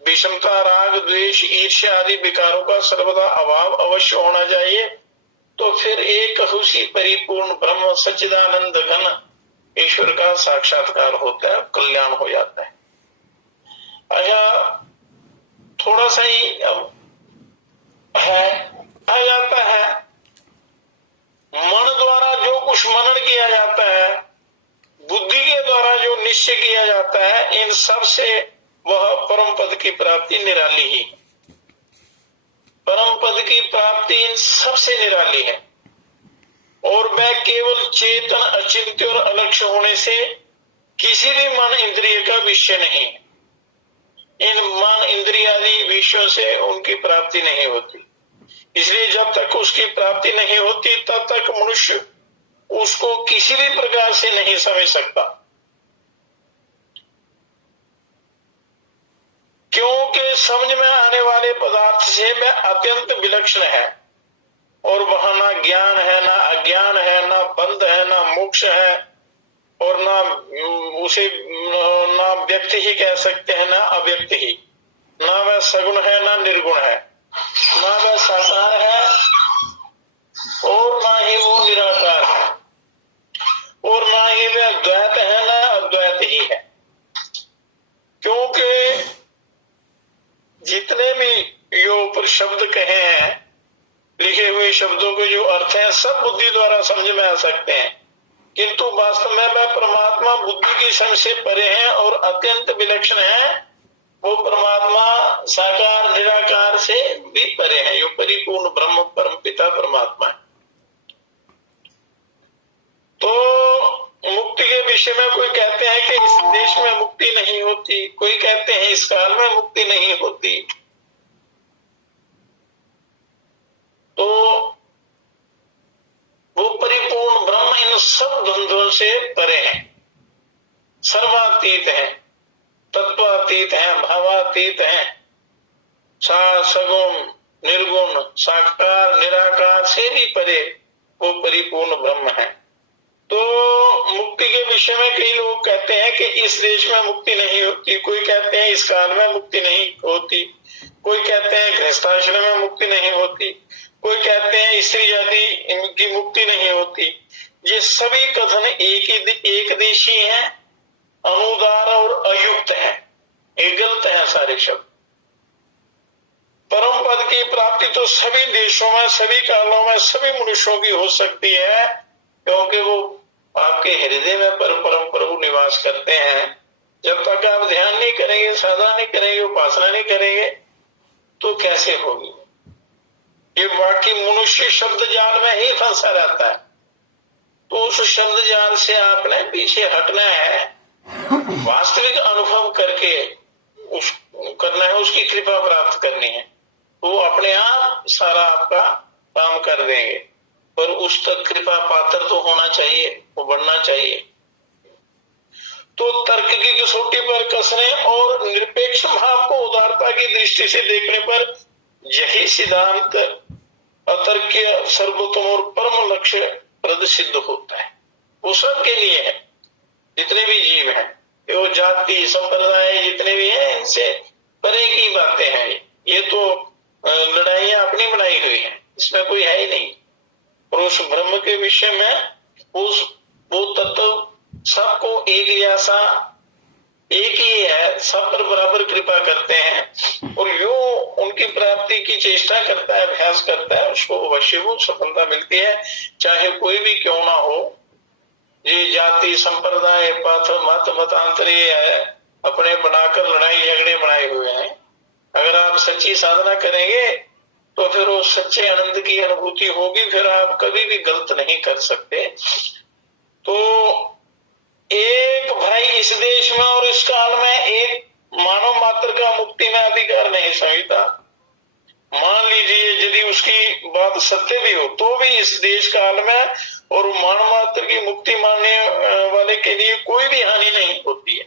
विषमता, राग, द्वेष, ईर्ष्या आदि विकारों का सर्वदा अभाव अवश्य होना चाहिए। तो फिर एक उसी परिपूर्ण ब्रह्म सच्चिदानंद घन ईश्वर का साक्षात्कार होता है, कल्याण हो जाता है। अच्छा, थोड़ा सा ही आ जाता है, मन द्वारा जो कुछ मनन किया जाता है, बुद्धि के द्वारा जो निश्चय किया जाता है, इन सब से वह परम पद की प्राप्ति निराली ही। परम पद की प्राप्ति इन सब से निराली है, और वह केवल चेतन, अचिंत्य और अलक्ष्य होने से किसी भी मन इंद्रिय का विषय नहीं। इन मन इंद्रियादि विषयों से उनकी प्राप्ति नहीं होती। इसलिए जब तक उसकी प्राप्ति नहीं होती तब तक मनुष्य उसको किसी भी प्रकार से नहीं समझ सकता, क्योंकि समझ में आने वाले पदार्थ से वह अत्यंत विलक्षण है, और वहां ना ज्ञान है, ना अज्ञान है, ना बंध है, ना मोक्ष है, और ना उसे ना व्यक्ति ही कह सकते हैं ना अव्यक्त ही, ना वह सगुण है ना निर्गुण है, ना वह साकार है और ना ही वो निराकार है, और ना ही वह द्वैत है ना अद्वैत ही है। क्योंकि जितने भी यो ऊपर शब्द कहे हैं, लिखे हुए शब्दों के जो अर्थ हैं, सब बुद्धि द्वारा समझ में आ सकते हैं, किंतु वास्तव में वह परमात्मा बुद्धि की समझ से परे है और अत्यंत विलक्षण है। वो परमात्मा साकार निराकार से भी परे है, यो परिपूर्ण ब्रह्म परम पिता परमात्मा है। तो मुक्ति के विषय में कोई कहते हैं कि इस देश में मुक्ति नहीं होती, कोई कहते हैं इस काल में मुक्ति नहीं होती। तो वो परिपूर्ण ब्रह्म इन सब द्वंद्वों से परे है, सर्वातीत है, तत्वातीत है, भावातीत है, सगुण निर्गुण साकार निराकार से भी परे वो परिपूर्ण ब्रह्म है। तो मुक्ति के विषय में कई लोग कहते हैं कि इस देश में मुक्ति नहीं होती, कोई कहते हैं इस काल में मुक्ति नहीं होती, कोई कहते हैं गृहस्थाश्रम में मुक्ति नहीं होती, कोई कहते हैं स्त्री जाति की मुक्ति नहीं होती। ये सभी कथन एक देशी हैं, अनुदार और अयुक्त हैं, ये गलत है सारे शब्द। परम पद की प्राप्ति तो सभी देशों में, सभी कालों में, सभी मनुष्यों की हो सकती है, क्योंकि वो आपके हृदय में परम प्रभु निवास करते हैं। जब तक आप ध्यान नहीं करेंगे, साधना नहीं करेंगे, उपासना नहीं करेंगे, तो कैसे होगी? ये बाकी मनुष्य शब्द जाल में ही फंसा रहता है। तो उस शब्द जाल से आपने पीछे हटना है, वास्तविक अनुभव करके करना है, उसकी कृपा प्राप्त करनी है। वो अपने आप सारा आपका काम कर देंगे, पर उस तक कृपा पात्र तो होना चाहिए, वो बढ़ना चाहिए। तो तर्क की कसौटी पर कसने और निरपेक्ष भाव को उदारता की दृष्टि से देखने पर यही सिद्धांत अतर्क्य सर्वोत्तम और परम लक्ष्य प्रद सिद्ध होता है। वो सबके लिए है, जितने भी जीव हैं, वो जाति संप्रदाय जितने भी हैं, इनसे परे की बातें हैं। ये तो लड़ाइयां अपनी बनाई हुई हैं, इसमें कोई है ही नहीं। और उस ब्रह्म के विषय में वो तत्व सबको एक जैसा एक ही है, सब पर बराबर कृपा करते हैं, और यो उनकी प्राप्ति की चेष्टा करता है, अभ्यास करता है, उसको अवश्य वो सफलता मिलती है, चाहे कोई भी क्यों ना हो। ये जाति संप्रदाय पथ मत मतांतरीय है, अपने बनाकर लड़ाई झगड़े बनाए हुए हैं। अगर आप सच्ची साधना करेंगे तो फिर वो सच्चे आनंद की अनुभूति होगी, फिर आप कभी भी गलत नहीं कर सकते। तो एक भाई इस देश में और इस काल में एक मानव मात्र का मुक्ति में अधिकार नहीं समझता। मान लीजिए यदि उसकी बात सत्य भी हो, तो भी इस देश काल में और मानव मात्र की मुक्ति मानने वाले के लिए कोई भी हानि नहीं होती है,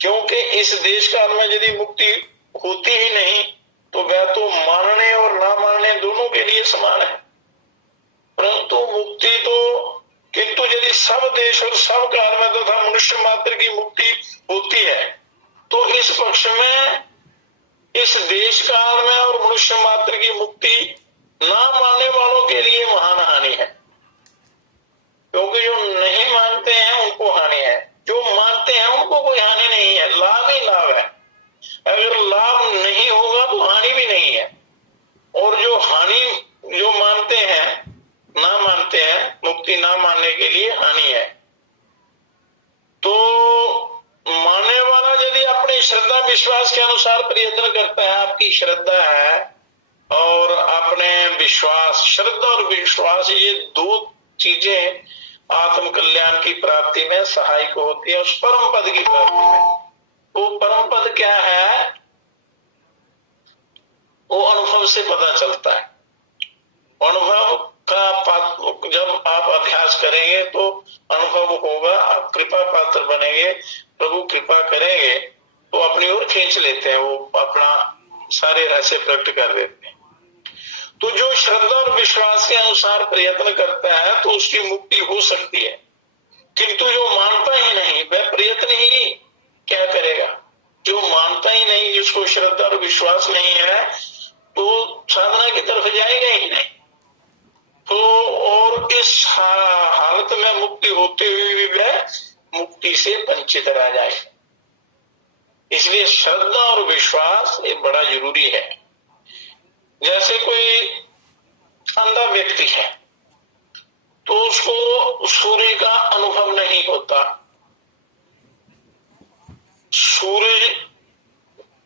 क्योंकि इस देश काल में यदि मुक्ति होती ही नहीं तो वह तो मानने और ना मानने दोनों के लिए समान है। परंतु मुक्ति तो किंतु यदि सब देश और सब काल में तथा मनुष्य मात्र की मुक्ति होती है, तो इस पक्ष में इस देश काल में और मनुष्य मात्र की मुक्ति ना मानने वालों के लिए महान हानि है, क्योंकि जो नहीं मानते हैं उनको हानि है, जो मानते हैं उनको कोई हानि नहीं है, लाभ ही लाभ है। अगर लाभ नहीं होगा तो हानि भी नहीं है, और जो हानि जो मानते हैं ना मानते हैं, मुक्ति ना मानने के लिए हानि है। तो मानने वाला यदि अपनी श्रद्धा विश्वास के अनुसार प्रयत्न करता है, आपकी श्रद्धा है और अपने विश्वास, श्रद्धा और विश्वास ये दो चीजें आत्म कल्याण की प्राप्ति में सहायक होती है, उस परम पद की प्राप्ति में। वो परम पद क्या है, वो अनुभव से पता चलता है। अनुभव का जब आप अभ्यास करेंगे तो अनुभव होगा, आप कृपा पात्र बनेंगे, प्रभु कृपा करेंगे तो अपनी ओर खींच लेते हैं, वो अपना सारे रहस्य प्रकट कर देते हैं। तो जो श्रद्धा और विश्वास के अनुसार प्रयत्न करता है तो उसकी मुक्ति हो सकती है। किंतु जो मानता ही नहीं वह प्रयत्न ही क्या करेगा? जो मानता ही नहीं, जिसको श्रद्धा और विश्वास नहीं है, तो साधना की तरफ जाएगा ही नहीं। तो और इस हालत में मुक्ति होते हुए भी वह मुक्ति से वंचित रह जाए। इसलिए श्रद्धा और विश्वास ये बड़ा जरूरी है। जैसे कोई अंधा व्यक्ति है तो उसको सूर्य का अनुभव नहीं होता, सूर्य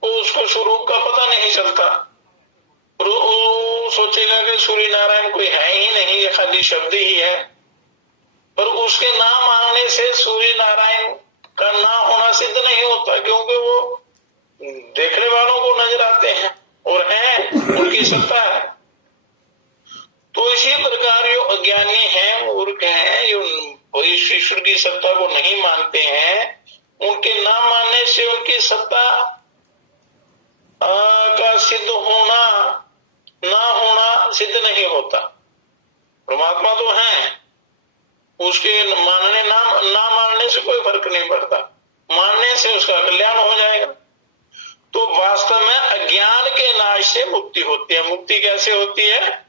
को उसको स्वरूप का पता नहीं चलता, वो सोचेगा कि सूर्य नारायण कोई है ही नहीं, ये खाली शब्द ही है। पर उसके ना मानने से सूर्य नारायण का ना होना सिद्ध नहीं होता, क्योंकि वो देखने वालों को नजर आते हैं और हैं, उनकी सत्ता है। तो इसी प्रकार जो अज्ञानी हैं, मूर्ख हैं, जो ईश्वर की सत्ता को नहीं मानते हैं, उनके ना मानने से उनकी सत्ता का सिद्ध होना ना होना सिद्ध नहीं होता। परमात्मा तो है, उसके मानने ना मानने से कोई फर्क नहीं पड़ता, मानने से उसका कल्याण हो जाएगा। तो वास्तव में अज्ञान के नाश से मुक्ति होती है। मुक्ति कैसे होती है?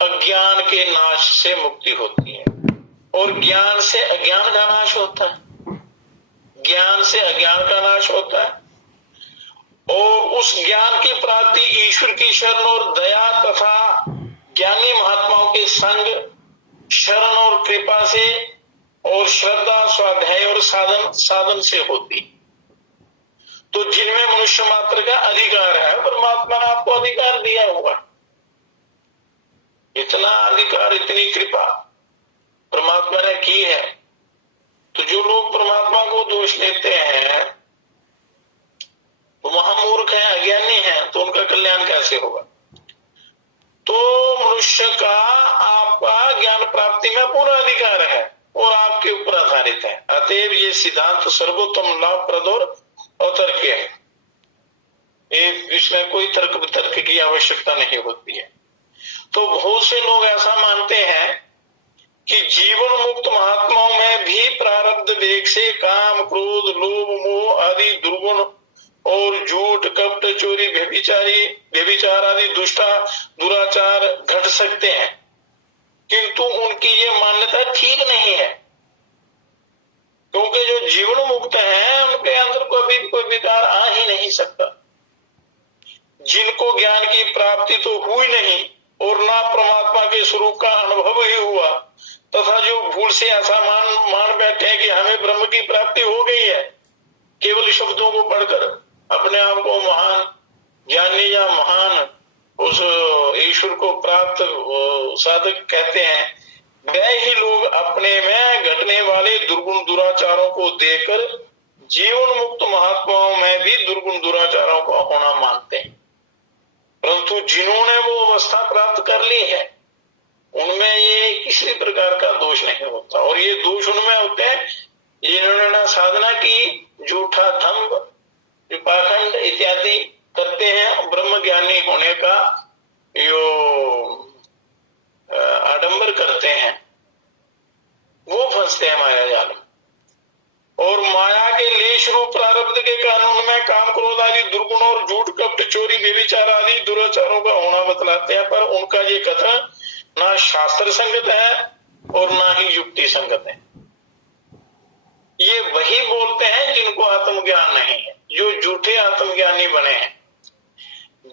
अज्ञान के नाश से मुक्ति होती है, और ज्ञान से अज्ञान का नाश होता है, ज्ञान से अज्ञान का नाश होता है। और उस ज्ञान की प्राप्ति ईश्वर की शरण और दया तथा ज्ञानी महात्माओं के संग, शरण और कृपा से, और श्रद्धा, स्वाध्याय और साधन से होती। तो जिनमें मनुष्य मात्र का अधिकार है, परमात्मा ने आपको अधिकार दिया होगा, इतना अधिकार, इतनी कृपा परमात्मा ने की है। तो जो लोग परमात्मा को दोष देते हैं तो महामूर्ख है, अज्ञानी है, तो उनका कल्याण कैसे होगा? तो मनुष्य का आपका ज्ञान प्राप्ति में पूरा अधिकार है और आपके ऊपर आधारित है। अतएव ये सिद्धांत सर्वोत्तम लाभप्रद और अतर्क है, इसमें कोई तर्क वितर्क की आवश्यकता नहीं होती है। तो बहुत से लोग ऐसा मानते हैं कि जीवन मुक्त महात्माओं में भी प्रारब्ध वेग से काम, क्रोध, लोभ, मोह आदि दुर्गुण और झूठ, कपट, चोरी, व्यभिचार आदि दुराचार घट सकते हैं, किंतु उनकी ये मान्यता ठीक नहीं है, क्योंकि जो जीवन मुक्त है उनके अंदर कभी कोई विकार आ ही नहीं सकता। जिनको ज्ञान की प्राप्ति तो हुई नहीं और ना परमात्मा के स्वरूप का अनुभव ही हुआ, तथा जो भूल से ऐसा मान बैठे हैं कि हमें ब्रह्म की प्राप्ति हो गई है, केवल शब्दों को पढ़कर अपने आप को महान ज्ञानी या महान उस ईश्वर को प्राप्त साधक कहते हैं, वह ही लोग अपने में घटने वाले दुर्गुण दुराचारों को देखकर जीवन मुक्त महात्माओं में भी दुर्गुण दुराचारों का होना मानते हैं। परंतु जिन्होंने वो अवस्था प्राप्त कर ली है, उनमें ये किसी प्रकार का दोष नहीं होता। और ये दोष उनमें होते हैं जिन्होंने साधना की, झूठा दंभ, पाखंड इत्यादि करते हैं, ब्रह्म ज्ञानी होने का जो आडंबर करते हैं, वो फंसते हैं माया जाल में। और माया के लेश रूप प्रारब्ध के कानून में काम, क्रोध आदि दुर्गुण और झूठ, कपट, चोरी, व्यभिचार आदि दुराचारों का होना बतलाते हैं, पर उनका ये कथन ना शास्त्र संगत है और ना ही युक्ति संगत है। ये वही बोलते हैं जिनको आत्मज्ञान नहीं है, जो झूठे आत्मज्ञानी बने हैं।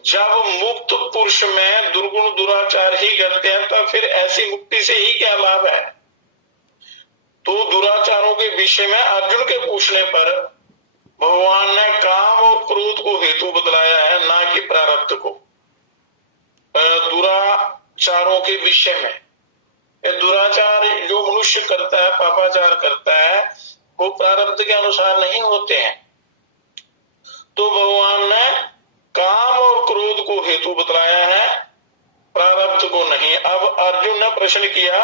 जब मुक्त पुरुष में दुर्गुण दुराचार ही करते हैं, तब फिर ऐसी मुक्ति से ही क्या लाभ है? तो दुराचारों के विषय में अर्जुन के पूछने पर भगवान ने काम और क्रोध को हेतु बतलाया है, ना कि प्रारब्ध को। दुराचारों के विषय में, दुराचार जो मनुष्य करता है, पापाचार करता है, वो प्रारब्ध के अनुसार नहीं होते हैं। तो भगवान ने काम और क्रोध को हेतु बतलाया है, प्रारब्ध को नहीं। अब अर्जुन ने प्रश्न किया,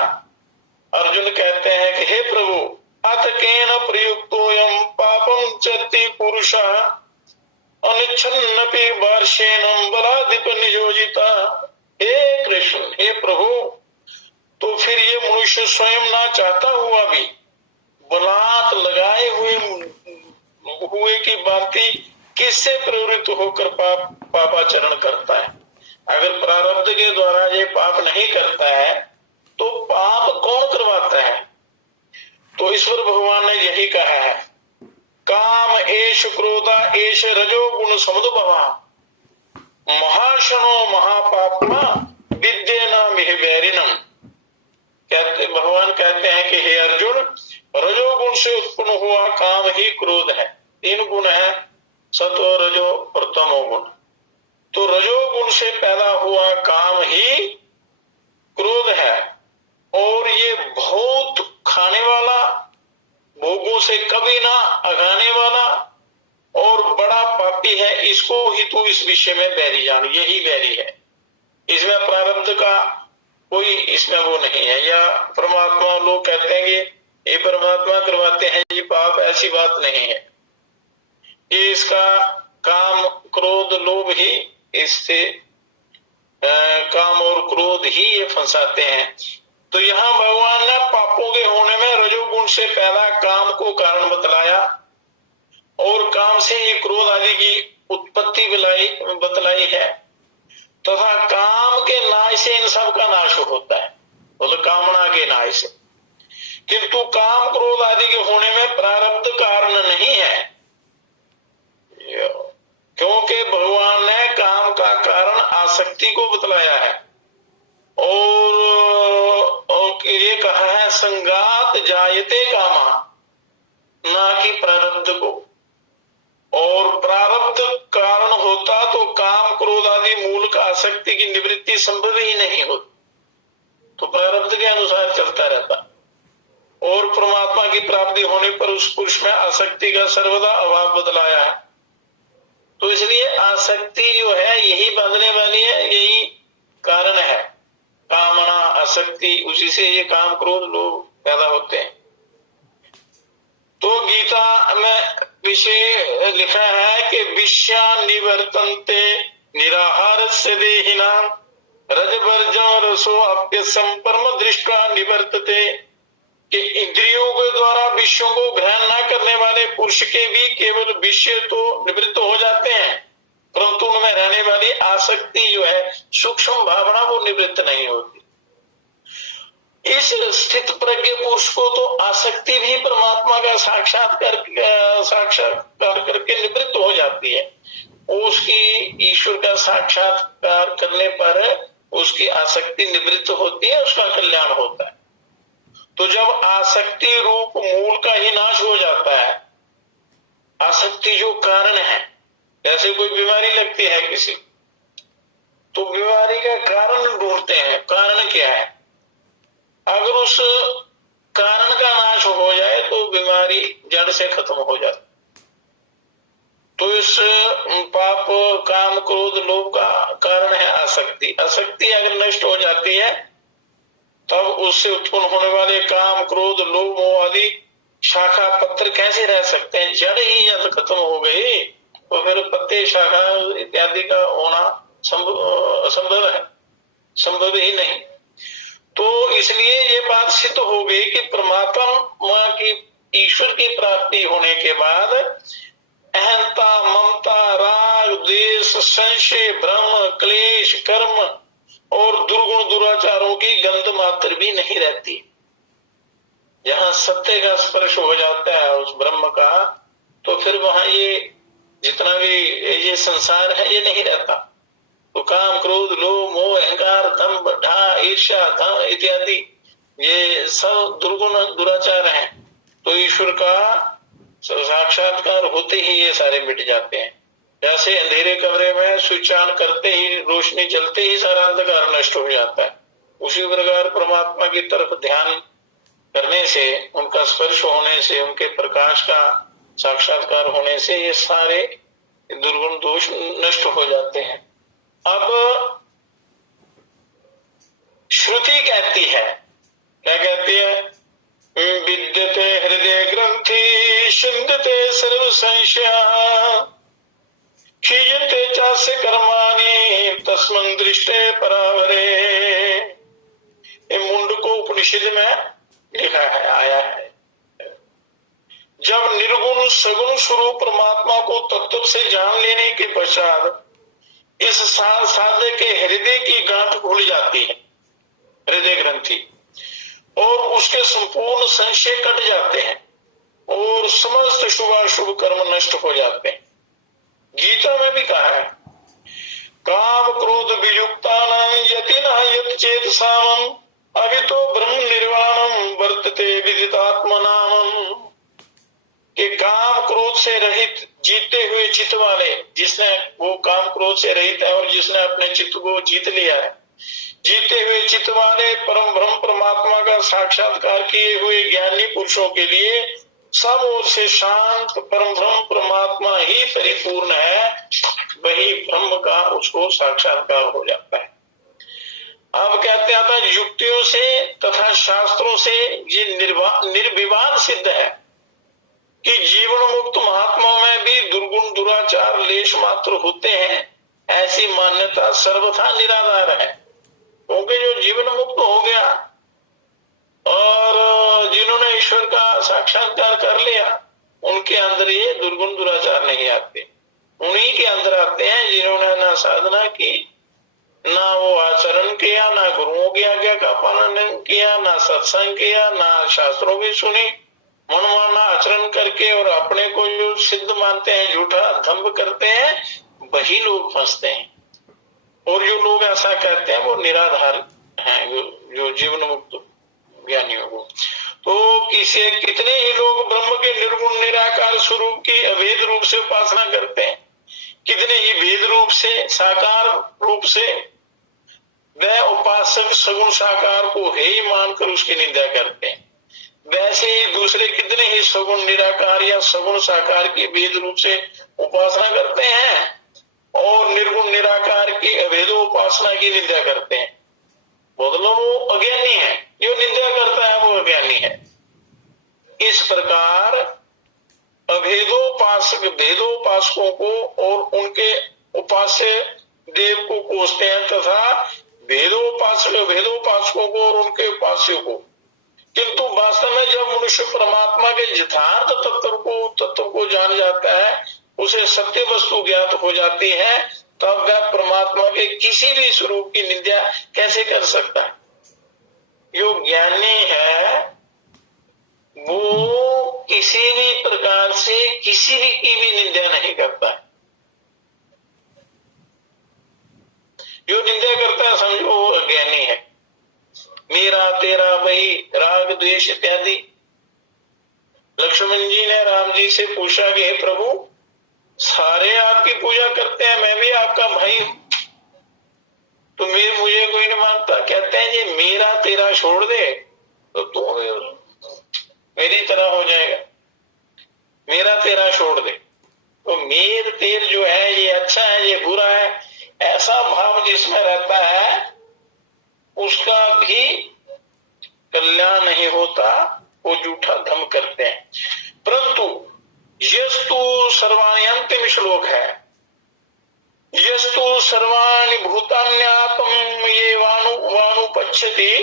अर्जुन कहते हैं कि हे प्रभु, अथ केन प्रयुक्तोयम पापम चरति पुरुषः अनिच्छन्नपि वार्षेणं बलाधिप नियोजिता। हे कृष्ण, हे प्रभु, तो फिर ये मनुष्य स्वयं ना चाहता हुआ भी किससे प्रवृत्त होकर पापाचरण करता है। अगर प्रारब्ध के द्वारा ये पाप नहीं करता है तो पाप कौन करवाता है। तो ईश्वर भगवान ने यही कहा है, काम एष क्रोधा एष रजोगुण समुद्भवा महाशनो महापापमा विद्येना मिहिवैरिणम। कहते भगवान कहते हैं कि हे अर्जुन, रजोगुण से उत्पन्न हुआ काम ही क्रोध है। 3 गुण है, सत्व रजो और तमोगुण। तो रजोगुण से पैदा हुआ काम ही क्रोध है और ये बहुत खाने वाला, भोगों से कभी ना अगाने वाला और बड़ा पापी है। इसको ही तू इस विषय में बैरी जान, यही बैरी है। इसमें प्रारब्ध का कोई इसमें वो नहीं है। या परमात्मा लोग कहते हैं कि ये परमात्मा करवाते हैं ये पाप, ऐसी बात नहीं है। ये इसका काम क्रोध लोभ ही इससे काम और क्रोध ही ये फंसाते हैं। तो यहाँ भगवान ने पापों के होने में रजोगुण से पैदा काम को कारण बतलाया और काम से ये क्रोध आदि की उत्पत्ति बतलाई है तथा काम के नाश से इन सब का नाश होता है, मतलब कामना के नाश से। किंतु काम क्रोध आदि के होने में प्रारब्ध कारण नहीं है, क्योंकि भगवान ने काम का कारण आसक्ति को बतलाया है और ये कहा है संगात जायते कामा, ना कि प्रारब्ध को। और प्रारब्ध कारण होता तो काम क्रोध आदि मूल का आसक्ति की निवृत्ति संभव ही नहीं होती। तो प्रारब्ध के अनुसार चलता रहता और परमात्मा की प्राप्ति होने पर उस पुरुष में आसक्ति का सर्वदा अभाव बतलाया है। तो इसलिए आसक्ति जो है यही बांधने वाली है, यही कारण है। कामना आसक्ति, उसी से ये काम क्रोध लोग पैदा होते हैं। तो गीता में विषय लिखा है कि विषया निवर्तन्ते निराहार से देहिना रजवर्जो रसो अप्यसम परम दृष्टा निवर्तते। कि इंद्रियों के द्वारा विषयों को ग्रहण न करने वाले पुरुष के भी केवल विषय तो निवृत्त हो जाते हैं, परंतु उनमें रहने वाली आसक्ति जो है सूक्ष्म भावना वो निवृत्त नहीं होती। इस स्थित प्रज्ञ पुरुष को तो आसक्ति भी परमात्मा का साक्षात्कार करके निवृत्त हो जाती है। उसकी ईश्वर का साक्षात्कार करने पर उसकी आसक्ति निवृत्त होती है, उसका कल्याण होता है। तो जब आसक्ति रूप मूल का ही नाश हो जाता है, आसक्ति जो कारण है, जैसे कोई बीमारी लगती है किसी, तो बीमारी का कारण ढूंढते हैं, कारण क्या है। अगर उस कारण का नाश हो जाए तो बीमारी जड़ से खत्म हो जाती। तो इस पाप काम क्रोध लोभ का कारण है आसक्ति। आसक्ति अगर नष्ट हो जाती है तब उससे उत्पन्न होने वाले काम क्रोध लोभ मोह आदि शाखा पत्र कैसे रह सकते हैं। जड़ ही जब खत्म हो गई तो फिर पत्ते शाखा इत्यादि का होना असंभव है, संभव ही नहीं। तो इसलिए ये बात सिद्ध हो गई कि परमात्मा की ईश्वर की प्राप्ति होने के बाद अहंता ममता राग द्वेष संशय भ्रम क्लेश कर्म और दुर्गुण दुराचारों की गंध मात्र भी नहीं रहती। जहां सत्य का स्पर्श हो जाता है उस ब्रह्म का, तो फिर वहां ये जितना भी ये संसार है ये नहीं रहता। तो काम क्रोध लोभ मोह अहंकार दंभ ढा ईर्ष्या धन इत्यादि ये सब दुर्गुण दुराचार हैं। तो ईश्वर का साक्षात्कार होते ही ये सारे मिट जाते हैं। जैसे अंधेरे कमरे में स्विच ऑन करते ही रोशनी जलते ही सारा अंधकार नष्ट हो जाता है, उसी प्रकार परमात्मा की तरफ ध्यान करने से, उनका स्पर्श होने से, उनके प्रकाश का साक्षात्कार होने से ये सारे दुर्गुण दोष नष्ट हो जाते हैं। अब श्रुति कहती है, क्या कहती है, विद्यते हृदय ग्रंथि शिंदते सर्व संशय क्षीयते चास्य कर्माणि तस्मन् दृष्टे परावरे। ये मुंडको उपनिषद में लिखा है, आया है। जब निर्गुण निर्गुण सगुण स्वरूप परमात्मा को तत्व से जान लेने के पश्चात इस साधक के हृदय की गांठ खुल जाती है, हृदय ग्रंथि, और उसके संपूर्ण संशय कट जाते हैं और समस्त शुभाशुभ कर्म नष्ट हो जाते हैं। गीता में भी कहा है, काम क्रोध वियुक्तानां यतिनः यत् चेतसाम अभितो ब्रह्म निर्वाणम वर्तते विदितात्मनाम, कि काम क्रोध से रहित जीते हुए चित्त वाले, जिसने वो काम क्रोध से रहित है और जिसने अपने चित्त को जीत लिया है, जीते हुए चित्त वाले परम ब्रह्म परमात्मा का साक्षात्कार किए हुए ज्ञानी पुरुषों के लिए सब ओर से शांत परम ब्रह्म परमात्मा ही परिपूर्ण है, वही ब्रह्म का उसको साक्षात्कार हो जाता है। अब कहते हैं युक्तियों से तथा शास्त्रों से ये निर्विवाद सिद्ध है कि जीवन मुक्त महात्माओं में भी दुर्गुण दुराचार लेश मात्र होते हैं, ऐसी मान्यता सर्वथा निराधार है। क्योंकि जो जीवन मुक्त हो गया और जिन्होंने ईश्वर का साक्षात्कार कर लिया, उनके अंदर ये दुर्गुण दुराचार नहीं आते। उन्हीं के अंदर आते हैं जिन्होंने ना साधना की, ना वो आचरण किया, ना गुरुओं की आज्ञा का पालन किया, ना सत्संग किया, ना शास्त्रों की सुनी, मनमाना आचरण करके और अपने को जो सिद्ध मानते हैं, झूठा दंभ करते हैं, वही लोग फंसते हैं। और जो लोग ऐसा कहते हैं वो निराधार हैं, जो जीवन मुक्त ज्ञानियों को। तो कितने ही लोग ब्रह्म के निर्गुण निराकार स्वरूप की अभेद रूप से उपासना करते हैं, कितने ही भेद रूप से साकार रूप से वह उपासक सगुण साकार को है ही मानकर उसकी निंदा करते हैं। वैसे ही दूसरे कितने ही सगुण निराकार या सगुण साकार की भेद रूप से उपासना करते हैं और निर्गुण निराकार की अभेद उपासना की निंदा करते हैं। मतलब वो अज्ञानी है, जो निंदा करता है वो अज्ञानी है। इस प्रकार अभेदोपासक भेदोपासकों को और उनके उपास्य देव को कोसते हैं तथा भेदोपासकों को और उनके उपास्यों को। किंतु वास्तव में जब मनुष्य परमात्मा के यथार्थ तत्व को जान जाता है, उसे सत्य वस्तु ज्ञात हो जाती है, तब वह परमात्मा के किसी भी स्वरूप की निंदा कैसे कर सकता है। जो ज्ञानी है वो किसी भी प्रकार से किसी भी की भी निंदा नहीं करता है। जो निंदा करता है समझो वो अज्ञानी है। मेरा तेरा वही राग द्वेष इत्यादि। लक्ष्मण जी ने राम जी से पूछा कि हे प्रभु, सारे आपकी पूजा करते हैं, मैं भी आपका भाई हूं, तो मुझे कोई नहीं मानता। कहते हैं जी मेरा तेरा छोड़ दे तो तू मेरी तरह हो जाएगा। मेरा तेरा छोड़ दे तो मेर तेर जो है ये अच्छा है ये बुरा है, ऐसा भाव जिसमें रहता है उसका भी कल्याण नहीं होता, वो झूठा धम करते हैं। परंतु यस्तु सर्वाणि अंतिम श्लोक है, यस्तु सर्वाणि भूतान्यात्म ये वाणु पश्यति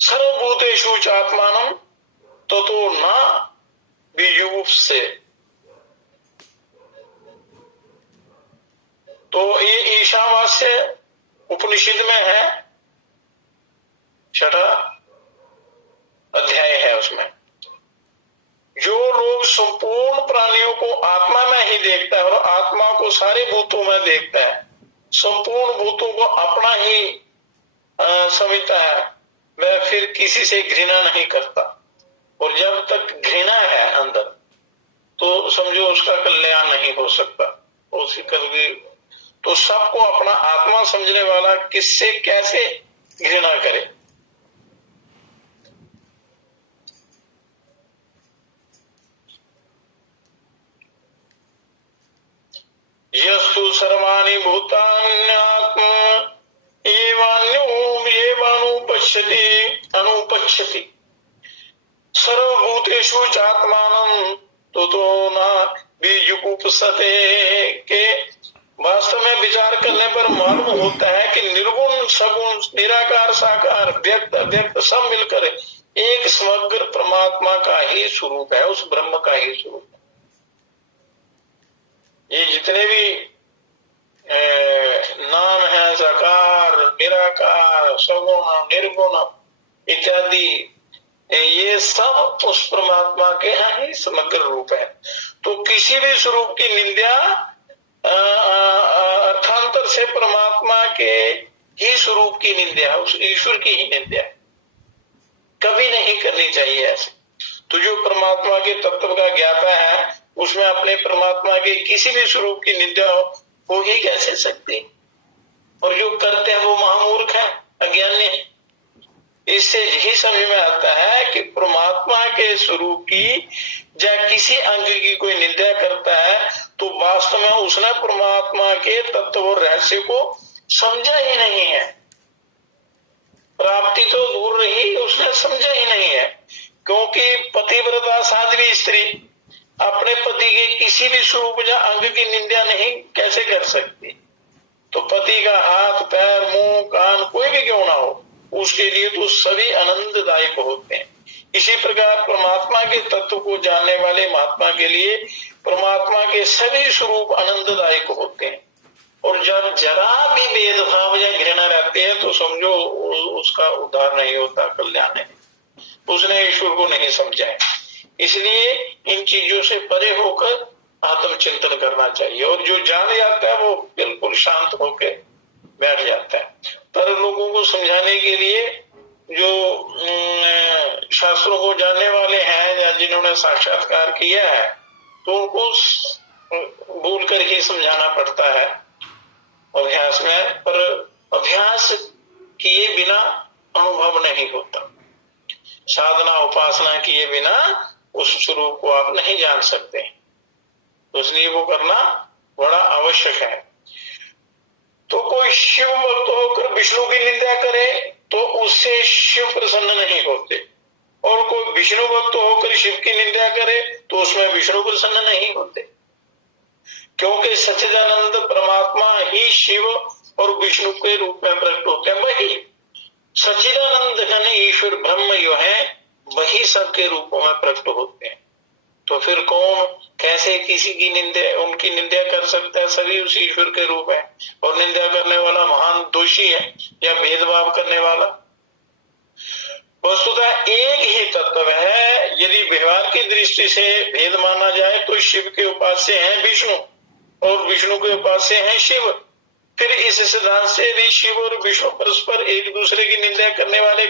सर्वभूतेषु चात्मानं ततो न विजुगुप्से। तो ये ईशावास्य उपनिषद में है, 6वां अध्याय है। उसमें जो लोग संपूर्ण प्राणियों को आत्मा में ही देखता है और आत्मा को सारे भूतों में देखता है, संपूर्ण भूतों को अपना ही समझता है, वह फिर किसी से घृणा नहीं करता। और जब तक घृणा है अंदर तो समझो उसका कल्याण नहीं हो सकता। तो सबको अपना आत्मा समझने वाला किससे कैसे घृणा करे। यस्तु सर्वाणि भूतान्यात्म अनुपश्यति सर्वभूतेषु चात्मानं ततो न विजुगुप्सते। के वास्तव में विचार करने पर मालूम होता है कि निर्गुण सगुण निराकार साकार व्यक्त अव्यक्त सब मिलकर एक समग्र परमात्मा का ही स्वरूप है, उस ब्रह्म का ही स्वरूप है। ये जितने भी नाम है, साकार, निराकार, सगुण, निर्गुण इत्यादि, ये सब उस परमात्मा के यहाँ ही समग्र रूप है। तो किसी भी स्वरूप की निंदा अर्थांतर से परमात्मा के ही स्वरूप की निंदा, उस ईश्वर की ही निंदा कभी नहीं करनी चाहिए। ऐसे तो जो परमात्मा के तत्व का ज्ञाता है, उसमें अपने परमात्मा के किसी भी स्वरूप की निंदा हो ही कैसे सकती, और जो करते हैं वो महामूर्ख है, अज्ञानी है। इससे यही समझ में आता है कि परमात्मा के स्वरूप की या किसी अंग की कोई निंदा करता है तो वास्तव में उसने परमात्मा के तत्व और रहस्य को समझा ही नहीं है। प्राप्ति तो दूर रही, उसने समझा ही नहीं है। क्योंकि पतिव्रता साध्वी स्त्री अपने पति के किसी भी स्वरूप या अंग की निंदा नहीं कैसे कर सकती। तो पति का हाथ, पैर, मुंह, कान कोई भी क्यों ना हो, उसके लिए तो सभी आनंददायक होते हैं। इसी प्रकार परमात्मा के तत्व को जानने वाले महात्मा के लिए परमात्मा के सभी स्वरूप आनंददायक होते हैं। और जब जरा भी भेदभाव या घृणा रहती है तो समझो उसका उद्धार नहीं होता, कल्याण नहीं, उसने ईश्वर को नहीं समझा है। इसलिए इन चीजों से परे होकर आत्मचिंतन करना चाहिए, और जो जान जाता है वो बिल्कुल शांत होकर बैठ जाता है। पर लोगों को समझाने के लिए जो शास्त्रों को जानने वाले हैं या जिन्होंने साक्षात्कार किया है, तो उनको भूल कर ही समझाना पड़ता है अभ्यास में। पर अभ्यास किए बिना अनुभव नहीं होता, साधना उपासना किए बिना उस स्वरूप को आप नहीं जान सकते, इसलिए वो करना बड़ा आवश्यक है। तो कोई शिव भक्त होकर विष्णु की निंदा करे तो उससे शिव प्रसन्न नहीं होते, और कोई विष्णु भक्त होकर शिव की निंदा करे तो उसमें विष्णु प्रसन्न नहीं होते। क्योंकि सच्चिदानंद परमात्मा ही शिव और विष्णु के रूप में प्रकट होते हैं। वही सच्चिदानंद घन ईश्वर ब्रह्म जो है वही सबके रूपों में प्रकट होते हैं। तो फिर कौन कैसे किसी की निंदा, उनकी निंदा कर सकता है? सभी उस ईश्वर के रूप है, और निंदा करने वाला महान दोषी है या भेदभाव करने वाला। वस्तुतः एक ही तत्व है। यदि व्यवहार की दृष्टि से भेद माना जाए तो शिव के उपास्य हैं विष्णु और विष्णु के उपास्य हैं शिव। फिर इस सिद्धांत से भी शिव और विष्णु परस्पर एक दूसरे की निंदा करने वाले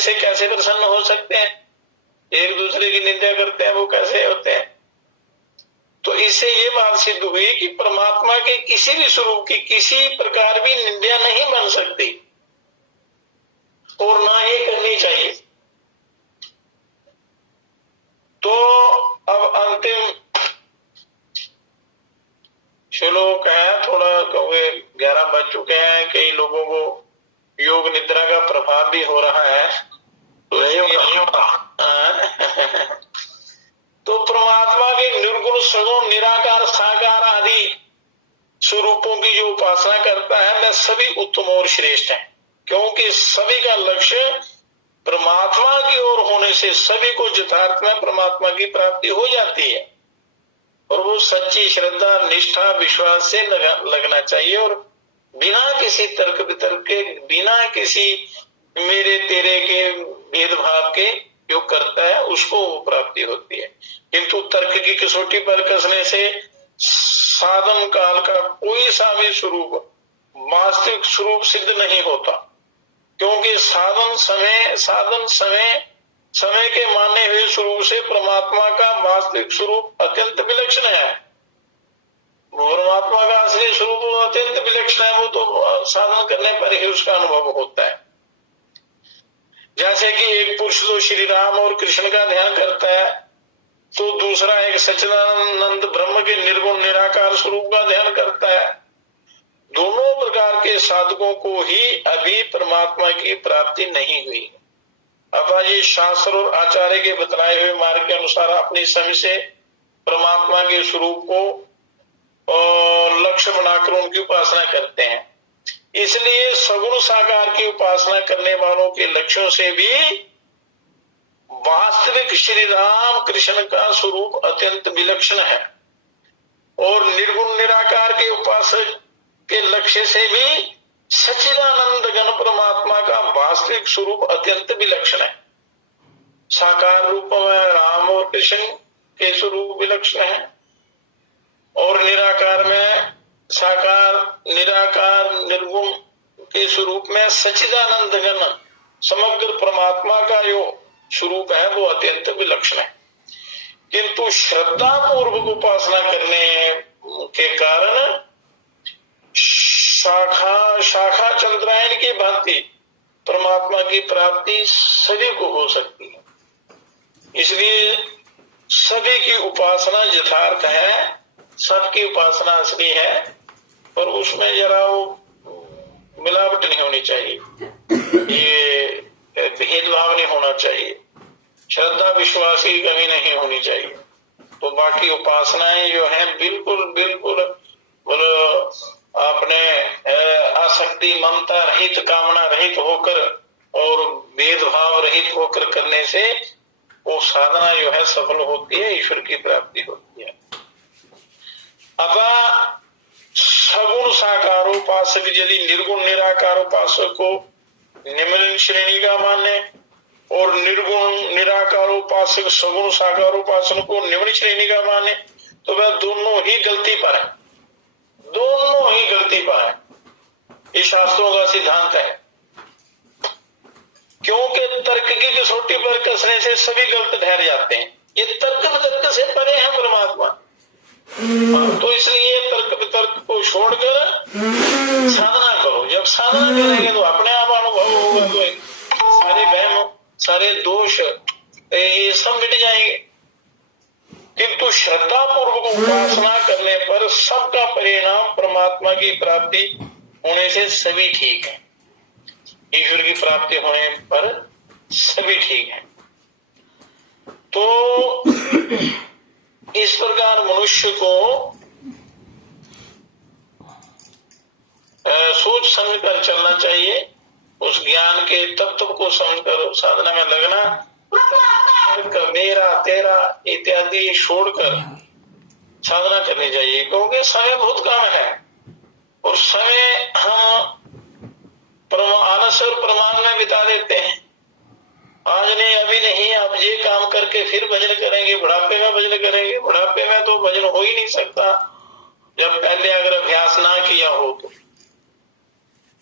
से कैसे प्रसन्न हो सकते हैं? एक दूसरे की निंदा करते हैं, वो कैसे होते हैं? तो इससे ये बात सिद्ध हुई कि परमात्मा के किसी भी स्वरूप की किसी प्रकार भी निंदा नहीं बन सकती, और ना ही करनी चाहिए। तो अब अंतिम श्लोक है, थोड़ा क्योंकि 11 बज चुके हैं, कई लोगों को योग निद्रा का प्रभाव भी हो रहा है। तो परमात्मा के निर्गुण, सगुण, निराकार, साकार आदि स्वरूपों की जो उपासना करता है वह सभी उत्तम और श्रेष्ठ है, क्योंकि सभी का लक्ष्य परमात्मा की ओर होने से सभी को यथार्थ में परमात्मा की प्राप्ति हो जाती है। और वो सच्ची श्रद्धा, निष्ठा, विश्वास से लगना चाहिए, और बिना किसी तर्क वितर्क के, बिना किसी मेरे तेरे के भेदभाव के जो करता है उसको वो प्राप्ति होती है। किंतु तर्क की कसौटी पर कसने से साधन काल का कोई सा भी स्वरूप वास्तविक स्वरूप सिद्ध नहीं होता, क्योंकि साधन समय के माने हुए स्वरूप से परमात्मा का वास्तविक स्वरूप अत्यंत विलक्षण है। परमात्मा का असली स्वरूप अत्यंत विलक्षण है, वो तो साधन करने पर ही उसका अनुभव होता है। जैसे कि एक पुरुष तो श्री राम और कृष्ण का ध्यान करता है, तो दूसरा एक सच्चिदानंद ब्रह्म के निर्गुण निराकार स्वरूप का ध्यान करता है। दोनों प्रकार के साधकों को ही अभी परमात्मा की प्राप्ति नहीं हुई। अतः ये शास्त्र और आचार्य के बतलाए हुए मार्ग के अनुसार अपनी समझ से परमात्मा के स्वरूप को लक्ष्य बनाकर उनकी उपासना करते हैं। इसलिए सगुण साकार की उपासना करने वालों के लक्ष्यों से भी वास्तविक श्री राम कृष्ण का स्वरूप अत्यंत विलक्षण है। और निर्गुण निराकार के उपासक के लक्ष्य से भी सच्चिदानंद घन परमात्मा का वास्तविक स्वरूप अत्यंत विलक्षण है। साकार रूप में राम और कृष्ण के स्वरूप विलक्षण है और निराकार में साकार निराकार निर्गुण के स्वरूप में सच्चिदानंद घन समग्र परमात्मा का जो स्वरूप है वो अत्यंत विलक्षण है। किंतु श्रद्धा पूर्वक उपासना करने के कारण शाखा चंद्रायन की भांति परमात्मा की प्राप्ति सभी को हो सकती है। इसलिए सभी की उपासना यथार्थ है, सबकी उपासना असली है, पर उसमें जरा वो मिलावट नहीं होनी चाहिए, ये भेदभाव नहीं होना चाहिए, श्रद्धा विश्वास की कमी नहीं होनी चाहिए। तो बाकी उपासनाएं जो हैं बिल्कुल बिल्कुल बोलो अपने आसक्ति ममता रहित कामना रहित होकर और भेदभाव रहित होकर करने से वो साधना जो है सफल होती है, ईश्वर की प्राप्ति होती है। अतः सगुण साकार उपासक यदि निर्गुण निराकार उपासक को निम्न श्रेणी का माने और निर्गुण निराकार उपासक सगुण साकार उपासक को निम्न श्रेणी का माने तो वह दोनों ही गलती पर है, दोनों ही गलती पर है। ये शास्त्रों का सिद्धांत है, क्योंकि तर्क की कसौटी पर कसने से सभी गलत ठहर जाते हैं। ये तर्क वितर्क से परे है परमात्मा, तो इसलिए तर्क वितर्क को छोड़कर साधना करो। जब साधना करेंगे तो अपने आप अनुभव होगा, तो सारे वहम सारे दोष ये सब मिट जाएंगे। किंतु श्रद्धा पूर्वक उपासना करने पर सबका परिणाम परमात्मा की प्राप्ति होने से सभी ठीक है, ईश्वर की प्राप्ति होने पर सभी ठीक है। तो इस प्रकार मनुष्य को सोच समझ कर चलना चाहिए, उस ज्ञान के तत्व को समझकर साधना में लगना, मेरा तेरा इत्यादि छोड़कर साधना करनी चाहिए। क्योंकि समय बहुत कम है और समय हम आलस्य और प्रमाण में बिता देते हैं। आज नहीं अभी नहीं, आप ये काम करके फिर भजन करेंगे, बुढ़ापे में भजन करेंगे। बुढ़ापे में तो भजन हो ही नहीं सकता जब पहले अगर अभ्यास ना किया हो तो।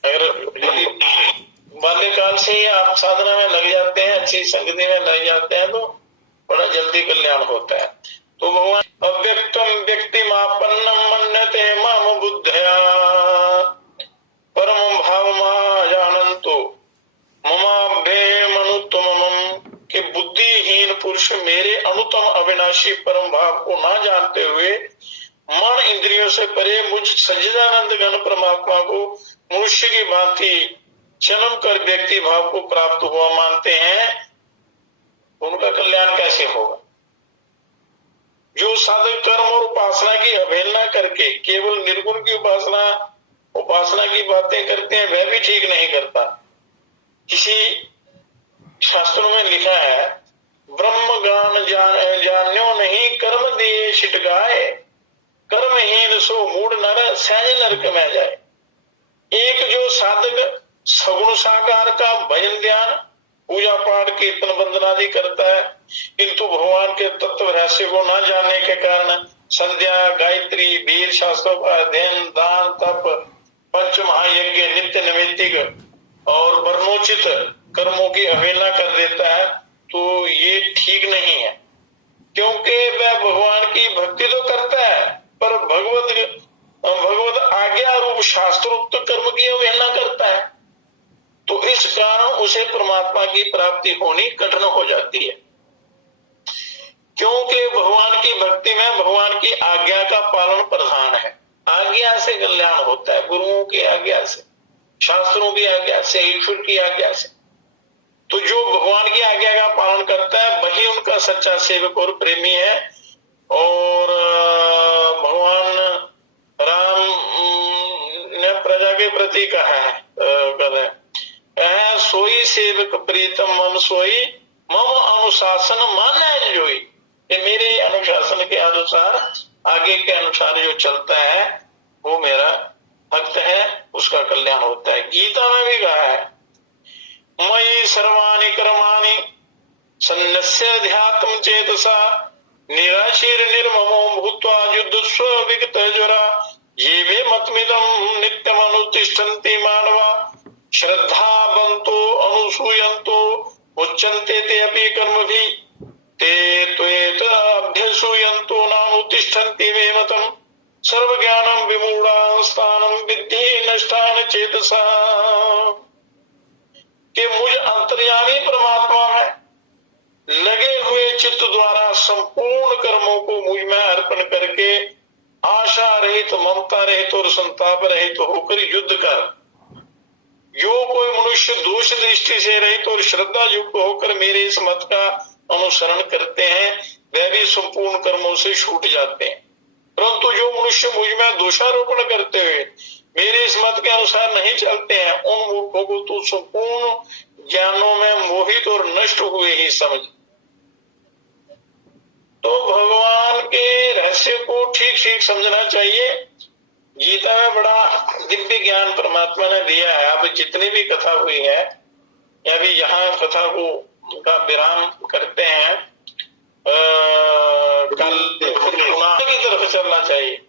अगर बाल्यकाल से ही आप साधना में लग जाते हैं, अच्छी संगति में लग जाते हैं तो बड़ा जल्दी कल्याण होता है। तो भगवान अव्यक्तम व्यक्तिमापन्नम मन्यते माम बुद्धया परम भावमा जानन्तो ममाभ्येम अनुत्तमम्, कि बुद्धिहीन पुरुष मेरे अनुत्तम अविनाशी परम भाव को ना जानते हुए मन इंद्रियों से परे मुझ सच्चिदानंद घन परमात्मा को मनुष्य की भांति जन्म कर व्यक्ति भाव को प्राप्त हुआ मानते हैं, उनका कल्याण कैसे होगा? जो साधक कर्म और उपासना की अवहेलना करके केवल निर्गुण की उपासना की बातें करते हैं, वह भी ठीक नहीं करता। किसी शास्त्रों में लिखा है, ब्रह्म ज्ञान जान्यो नहीं कर्म दिए छिटकाए, कर्महीन सो मूढ़ नर सहज नरक में जाए। एक जो साधक सगुण साकार का भजन ध्यान पूजा पाठ कीर्तन वंदना आदि करता है, किंतु भगवान के तत्व रहस्य को न जानने के कारण संध्या गायत्री वेद शास्त्रों का अध्ययन दान तप पंच महायज्ञ नित्य नैमित्तिक और वर्णोचित कर्मों की अवहेलना कर देता है, तो ये ठीक नहीं है। क्योंकि वह भगवान की भक्ति तो करता है पर भगवत आज्ञा रूप शास्त्रोक्त कर्म की अवहेलना करता है, तो इस कारण उसे परमात्मा की प्राप्ति होनी कठिन हो जाती है। क्योंकि भगवान की भक्ति में भगवान की आज्ञा का पालन प्रधान है। आज्ञा से कल्याण होता है, गुरुओं की आज्ञा से, शास्त्रों की आज्ञा से, ईश्वर की आज्ञा से। तो जो भगवान की आज्ञा का पालन करता है वही उनका सच्चा सेवक और प्रेमी है। और भगवान राम ने प्रजा के प्रति कहा है, सोई सेवक प्रीतम मम सोई मम अनुशासन माना जोई, कि मेरे अनुशासन के अनुसार आगे के अनुसार जो चलता है वो मेरा भक्त है, उसका कल्याण होता है। गीता में भी कहा है, मयि सर्वाणि कर्माणि सन्न्यस्य अध्यात्म चेतसा निराशीर निर्ममो भूत्वा युद्धस्व विगत ज्वरा ये वे मतमिदं नित्यमनुतिष्ठन्ति मानवा श्रद्धावन्तो अनुसूयन्तो उच्यन्ते ते अपि कर्मभिः ते त्वेताभ्यसूयन्तो नानुतिष्ठन्ति मे मतम् सर्वज्ञानं विमूढां स्थानं विद्धि नष्टान चेतसा। कि मुझ अंतर्यामी परमात्मा में लगे हुए चित्त द्वारा संपूर्ण कर्मों को मुझ में अर्पण करके आशा रहित, ममता रहित और संताप रहित होकर युद्ध कर, जो कोई मनुष्य दोष दृष्टि से रहित और श्रद्धा युक्त होकर मेरे इस मत का अनुसरण करते हैं वह भी संपूर्ण कर्मों से छूट जाते हैं। परंतु जो मनुष्य मुझ में दोषारोपण करते हुए मेरे इस मत के अनुसार नहीं चलते हैं, उन मूर्खों को तो संपूर्ण ज्ञानों में मोहित और नष्ट हुए ही समझ। तो भगवान के रहस्य को ठीक ठीक समझना चाहिए। गीता में बड़ा दिव्य ज्ञान परमात्मा ने दिया है। अब जितनी भी कथा हुई है, या भी यहाँ कथा को का विराम करते हैं, कल की तरफ चलना चाहिए।